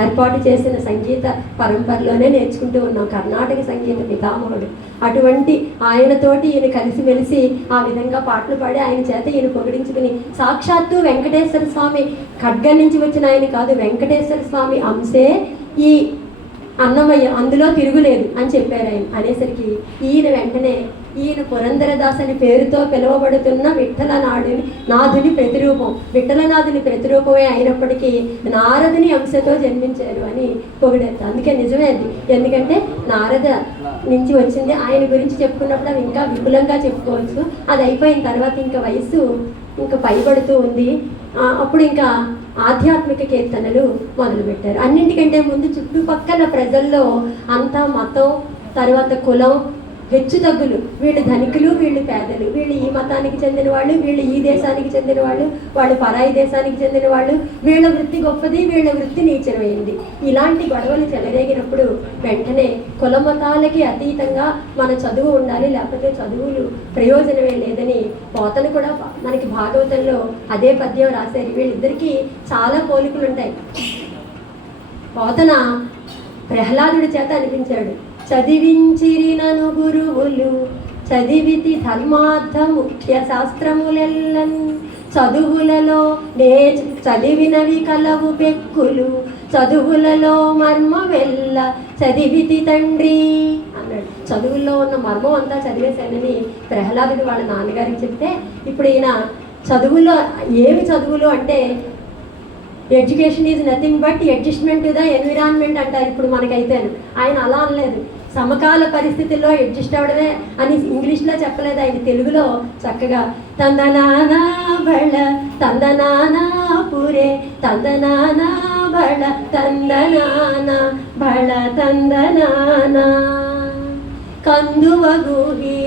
ఏర్పాటు చేసిన సంగీత పరంపరలోనే నేర్చుకుంటూ ఉన్నాం. కర్ణాటక సంగీత పితామహుడు. అటువంటి ఆయనతోటి ఈయన కలిసిమెలిసి ఆ విధంగా పాటలు పాడి ఆయన చేత ఈయన పొగిడించుకుని, సాక్షాత్తు వెంకటేశ్వర స్వామి ఖడ్గం నుంచి వచ్చిన ఆయన కాదు, వెంకటేశ్వర స్వామి అంశే ఈ అన్నమయ్య, అందులో తిరుగులేదు అని చెప్పారు ఆయన. అనేసరికి ఈయన వెంటనే ఈయన పురంధరదాస్ అని పేరుతో పిలువబడుతున్న నాథుని ప్రతిరూపం, విఠలనాథుని ప్రతిరూపమే అయినప్పటికీ నారదుని అంశతో జన్మించారు అని పొగిడారు. అందుకే నిజమే అది. ఎందుకంటే నారద నుంచి వచ్చింది. ఆయన గురించి చెప్పుకున్నప్పుడు అది ఇంకా విపులంగా చెప్పుకోవచ్చు. అది అయిపోయిన తర్వాత ఇంకా వయస్సు ఇంకా పైబడుతూ ఉంది. అప్పుడు ఇంకా ఆధ్యాత్మిక కీర్తనలు మొదలుపెట్టారు. అన్నింటికంటే ముందు చుట్టుపక్కల ప్రజల్లో అంతా మతం, తర్వాత కులం, హెచ్చు తగ్గులు, వీళ్ళు ధనికులు, వీళ్ళు పేదలు, వీళ్ళు ఈ మతానికి చెందిన వాళ్ళు, వీళ్ళు ఈ దేశానికి చెందిన వాళ్ళు, వాళ్ళు పరాయి దేశానికి చెందిన వాళ్ళు, వీళ్ళ వృత్తి గొప్పది, వీళ్ళ వృత్తి నీచమైంది. ఇలాంటి గొడవలు చెలరేగినప్పుడు వెంటనే కుల మతాలకి అతీతంగా మన చదువు ఉండాలి, లేకపోతే చదువులు ప్రయోజనమే లేదని పోతను కూడా మనకి భాగవతంలో అదే పద్యం రాశారు. వీళ్ళిద్దరికీ చాలా పోలికలు ఉంటాయి. పోతన ప్రహ్లాదుడి చేత అనిపించాడు, చదివించిరి నను గురువులు చదివితి ధర్మార్థ ముఖ్య శాస్త్రములెల్లన్, చదువులలో నే చదివినవి కలవు పెక్కులు, చదువులలో మర్మ వెళ్ళ చదివితి తండ్రి అన్నాడు. చదువుల్లో ఉన్న మర్మం అంతా చదివేశానని ప్రహ్లాదుడు వాళ్ళ నాన్నగారికి చెప్తే, ఇప్పుడు ఈయన చదువులో ఏమి చదువులు అంటే education is nothing but adjustment to the environment అంటారు ఇప్పుడు మనకైతే. ఆయన అలా అనలేదు, సమకాల పరిస్థితుల్లో అడ్జస్ట్ అవ్వడమే అని ఇంగ్లీష్లో చెప్పలేదు. ఆయన తెలుగులో చక్కగా తందనానా బళ తందనానా పురే తందనానా బళ తందనానా బళ తందనానా, కందువగుహీనాధికము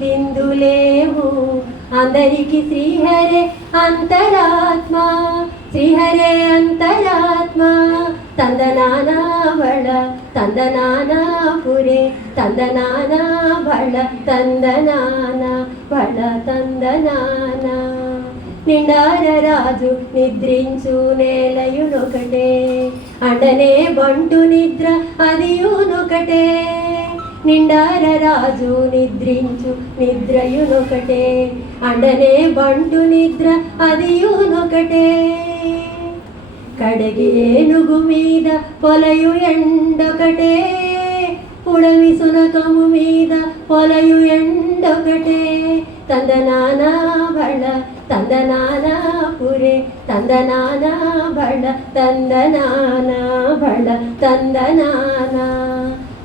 తిందులేవు అందరికి శ్రీహరే అంతరాత్మ, శ్రీహరే అంతరాత్మ, తందనానా బళ తందనానా పురే తందనానా బళ తందనానా బళ తందనానా, నిండార రాజు నిద్రించు నేలయునొకటే, అండనే బంటు నిద్ర అదియునొకటే, నిండార రాజు నిద్రించు నిద్రయునొకటే, అండనే బంటు నిద్ర అదియునొకటే, కడగేనుగు మీద పొలయు ఎండొకటే, పుడమి సునకము మీద పొలయు ఎండొకటే, తందనానా బళ తందనానా పురే తందనానా బళ తందనానా బళ తందనానా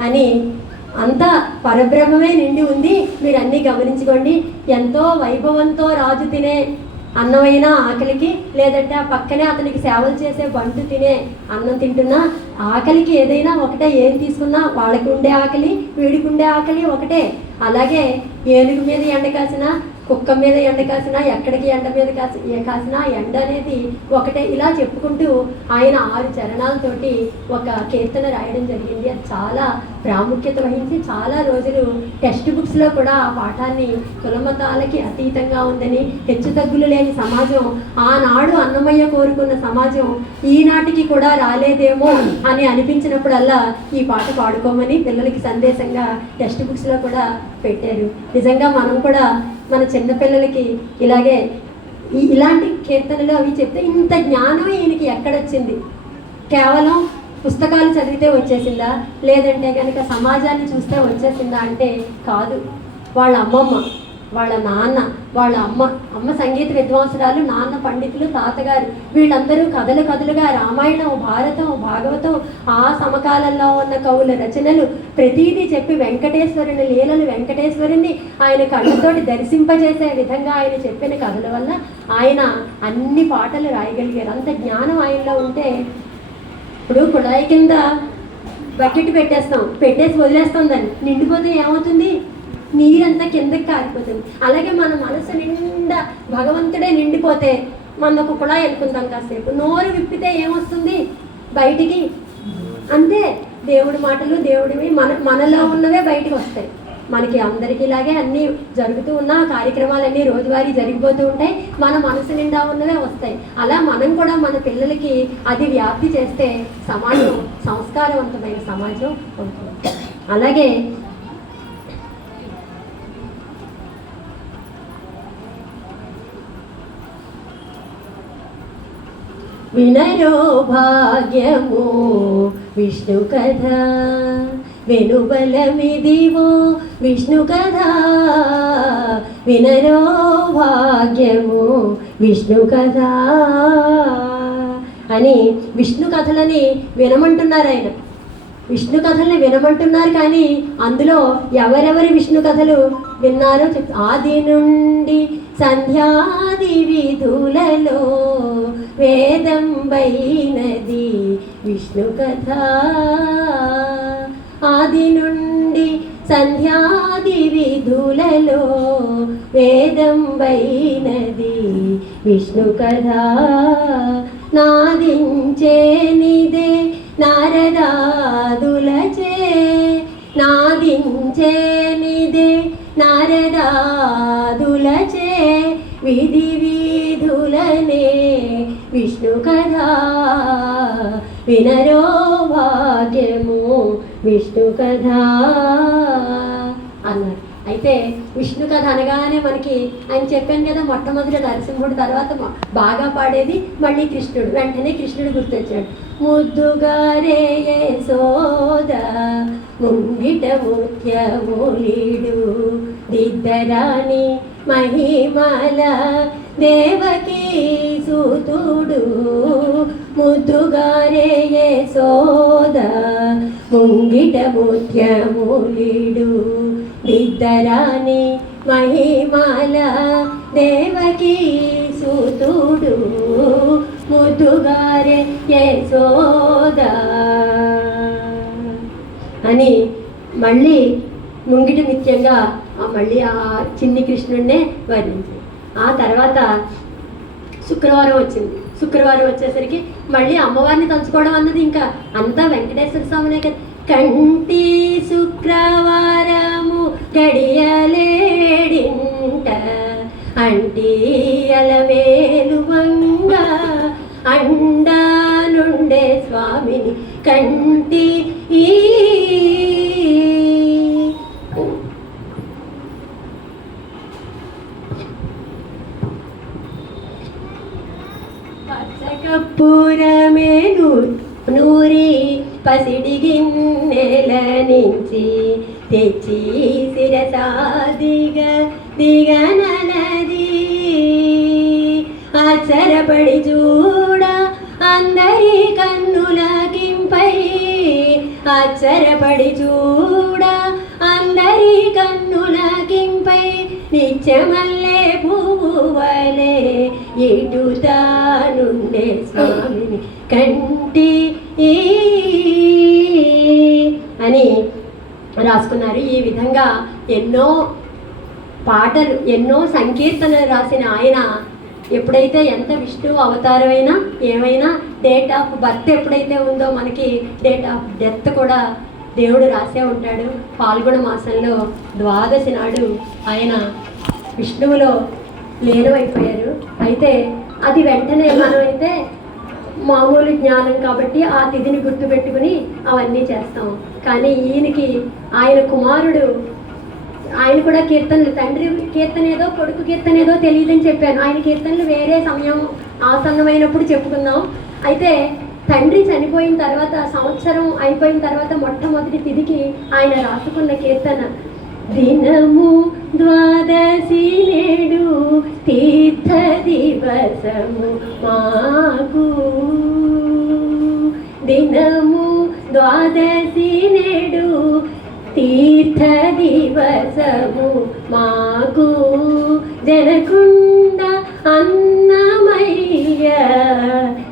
అని అంతా పరబ్రహ్మమే నిండి ఉంది. మీరు అన్నీ గమనించుకోండి. ఎంతో వైభవంతో రాజు తినే అన్నమైనా ఆకలికి, లేదంటే ఆ పక్కనే అతనికి సేవలు చేసే బంటు తినే అన్నం తింటున్నా ఆకలికి ఏదైనా ఒకటే. ఏం తీసుకున్నా వాళ్ళకి ఉండే ఆకలి వీడికి ఉండే ఆకలి ఒకటే. అలాగే ఏనుగు మీద ఎండ కాసినా, కుక్క మీద ఎండ కాసినా, ఎక్కడికి ఎండ మీద కాసినా ఎండ అనేది ఒకటే. ఇలా చెప్పుకుంటూ ఆయన 6 చరణాలతోటి ఒక కీర్తన రాయడం జరిగింది. అది చాలా ప్రాముఖ్యత వహించి చాలా రోజులు టెక్స్ట్ బుక్స్లో కూడా ఆ పాఠాన్ని కులమతాలకి అతీతంగా ఉందని, హెచ్చు తగ్గులు లేని సమాజం ఆనాడు అన్నమయ్య కోరుకున్న సమాజం ఈనాటికి కూడా రాలేదేమో అని అనిపించినప్పుడల్లా ఈ పాట పాడుకోమని పిల్లలకి సందేశంగా టెక్స్ట్ బుక్స్లో కూడా పెట్టారు. నిజంగా మనం కూడా మన చిన్నపిల్లలకి ఇలాగే ఇలాంటి కీర్తనలు అవి చెప్తే ఇంత జ్ఞానం ఈయనకి ఎక్కడొచ్చింది? కేవలం పుస్తకాలు చదివితే వచ్చేసిందా, లేదంటే కనుక సమాజాన్ని చూస్తే వచ్చేసిందా అంటే కాదు. వాళ్ళ అమ్మమ్మ, వాళ్ళ నాన్న, వాళ్ళ అమ్మ సంగీత విద్వాంసురాలు, నాన్న పండితులు, తాతగారు, వీళ్ళందరూ కథలుగా రామాయణం, భారతం, భాగవతం, ఆ సమకాలంలో ఉన్న కవుల రచనలు ప్రతీదీ చెప్పి వెంకటేశ్వరుని లీలలు, వెంకటేశ్వరుని ఆయన కళ్ళతోటి దర్శింపజేసే విధంగా ఆయన చెప్పిన కథల వల్ల ఆయన అన్ని పాటలు రాయగలిగారు. అంత జ్ఞానం ఆయనలో ఉంటే, ఇప్పుడు కుళాయి కింద బకెట్ పెట్టేసి వదిలేస్తాం, దాన్ని నిండిపోతే ఏమవుతుంది? నీరంతా కిందకి కారిపోతుంది. అలాగే మన మనసు నిండా భగవంతుడే నిండిపోతే మన ఒక కుళాయి ఎలుకుందాం కాసేపు, నోరు విప్పితే ఏమొస్తుంది బయటికి? అంతే, దేవుడి మాటలు దేవుడివి మనలో ఉన్నవే బయటికి వస్తాయి. మనకి అందరికీ ఇలాగే అన్నీ జరుగుతూ ఉన్న కార్యక్రమాలన్నీ రోజువారీ జరిగిపోతూ ఉంటాయి, మన మనసు నిండా ఉన్నవే వస్తాయి. అలా మనం కూడా మన పిల్లలకి అది వ్యాప్తి చేస్తే సమాజం సంస్కారవంతమైన సమాజం ఉంటుంది. అలాగే వినరో భాగ్యము విష్ణు కథ, వెనుబలమిదివో విష్ణు కథ, వినరో భాగ్యము విష్ణు కథ అని విష్ణు కథలని వినమంటున్నారు ఆయన. విష్ణు కథల్ని వినమంటున్నారు, కానీ అందులో ఎవరెవరి విష్ణు కథలు విన్నారో ఆది నుండి సంధ్యాది విధులలో వేదం వైనది విష్ణు కథ, ఆది నుండి సంధ్యాది విధులలో వేదం వైనది విష్ణు కథ, నాదించే నిదే నారదాదులచే, నాదించే నిదే నారదాదులచే విధి విధులనే విష్ణు కథ, వినరో భాగ్యము విష్ణు కథ అన్నారు. అయితే విష్ణు కథ అనగానే మనకి ఆయన చెప్పాను కదా, మొట్టమొదటి నరసింహుడు, తర్వాత బాగా పాడేది మళ్ళీ కృష్ణుడు. వెంటనే కృష్ణుడు గుర్తొచ్చాడు. ముద్దుగారే యశోద ముంగిట ముత్యములీడు, దిద్దరాని మహిమల దేవకీ సూతుడు, ముద్దుగారే యశోద ముంగిట ముత్యములీడు, దిద్దరాని మహిమల దేవకీ సూతుడు, ముద్దుగారే యశోద అని మళ్ళీ ముంగిటి నిత్యంగా మళ్ళీ ఆ చిన్ని కృష్ణుడినే వర్ణించింది. ఆ తర్వాత శుక్రవారం వచ్చింది. శుక్రవారం వచ్చేసరికి మళ్ళీ అమ్మవారిని తలుచుకోవడం అన్నది ఇంకా అంతా వెంకటేశ్వర స్వామినే కదా. కంటి శుక్రవారము గడియలేడింట అంటి అలవేలు వంగ అండా నుండే స్వామిని కంటి ఈ కర్పూరమేను నూరి పసిడి గిన్నెల నుంచి తెచ్చి శిరసాదిగ దిగనలది, ఆశ్చర్యపడి చూడ అందరి కన్నులకింపై, ఆశ్చర్యపడి చూడ అందరి కన్నులకింపై, నిత్యమల్లే పువ్వువలే ఎటుతానుండే స్వామిని కంటి అని రాసుకున్నారు. ఈ విధంగా ఎన్నో పాటలు, ఎన్నో సంకీర్తనలు రాసిన ఆయన ఎప్పుడైతే ఎంత విష్ణు అవతారమైనా ఏమైనా డేట్ ఆఫ్ బర్త్ ఎప్పుడైతే ఉందో మనకి డేట్ ఆఫ్ డెత్ కూడా దేవుడు రాసే ఉంటాడు. పాల్గొన మాసంలో ద్వాదశి నాడు ఆయన విష్ణువులో లీనమైపోయారు. అయితే అది వెంటనే మనమైతే మామూలు జ్ఞానం కాబట్టి ఆ తిథిని గుర్తుపెట్టుకుని అవన్నీ చేస్తాం. కానీ ఈయనకి ఆయన కుమారుడు, ఆయన కూడా కీర్తనలు, తండ్రి కీర్తన ఏదో కొడుకు కీర్తన ఏదో తెలియదని చెప్పాను. ఆయన కీర్తనలు వేరే సమయం ఆసన్నమైనప్పుడు చెప్పుకుందాం. అయితే తండ్రి చనిపోయిన తర్వాత, సంవత్సరం అయిపోయిన తర్వాత మొట్టమొదటి తిథికి ఆయన రాసుకున్న కీర్తన, దినము ద్వాదశి నేడు తీర్థ దివసము మాకు, దినము ద్వాదశి నేడు తీర్థ దివసము మాకు, జనకుండ అన్నమయ్య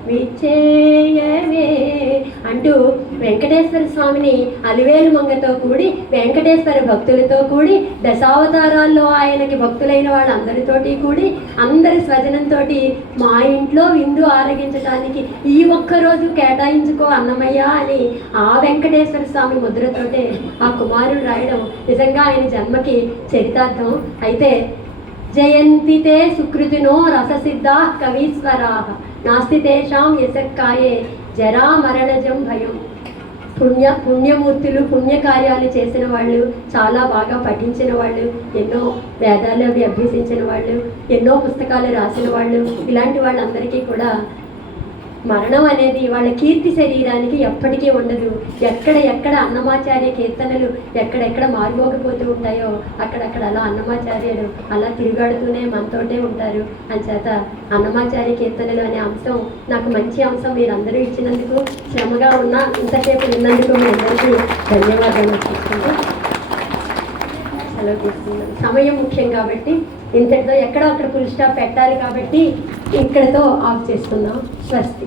విచేయవే అంటూ వెంకటేశ్వర వెంకటేశ్వర స్వామిని అలివేలు మంగతో కూడి, వెంకటేశ్వర భక్తులతో కూడి, దశావతారాల్లో ఆయనకి భక్తులైన వాళ్ళందరితోటి కూడి, అందరి స్వజనంతో మా ఇంట్లో విందు ఆరగించడానికి ఈ ఒక్కరోజు కేటాయించుకో అన్నమయ్య అని ఆ వెంకటేశ్వర స్వామి ముద్రతోటే ఆ కుమారుడు రాయడం నిజంగా ఆయన జన్మకి చరితార్థం. అయితే జయంతితే సుకృతినో రససిద్ధా కవీశ్వరా నాస్తి తేషాం యశక్కాయే జరా మరణజం భయం. పుణ్యమూర్తులు, పుణ్యకార్యాలు చేసిన వాళ్ళు, చాలా బాగా పఠించిన వాళ్ళు, ఎన్నో వేదాలు అవి అభ్యసించిన వాళ్ళు, ఎన్నో పుస్తకాలు రాసిన వాళ్ళు, ఇలాంటి వాళ్ళందరికీ కూడా మరణం అనేది వాళ్ళ కీర్తి శరీరానికి ఎప్పటికీ ఉండదు. ఎక్కడ అన్నమాచార్య కీర్తనలు ఎక్కడెక్కడ మారుమోగిపోతూ ఉంటాయో అక్కడక్కడ అలా అన్నమాచార్యుడు అలా తిరుగాడుతూనే మనతోటే ఉంటారు. అంచేత అన్నమాచార్య కీర్తనలు అనే అంశం నాకు మంచి అంశం మీరందరూ ఇచ్చినందుకు, శ్రమగా ఉన్న ఇంతసేపు విన్నందుకు మీ అందరికీ ధన్యవాదాలు తీసుకుంటూ సెలవు తీసుకున్నాను. సమయం ముఖ్యం కాబట్టి ఇంతటితో ఎక్కడో అక్కడ ఫుల్ స్టాప్ పెట్టాలి కాబట్టి ఇక్కడతో ఆఫ్ చేసుకుందాం. స్వస్తి.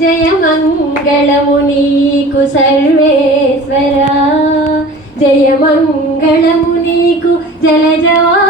జయ మంగళము నీకు సర్వేశ్వర, జయ మంగళము నీకు జలజవా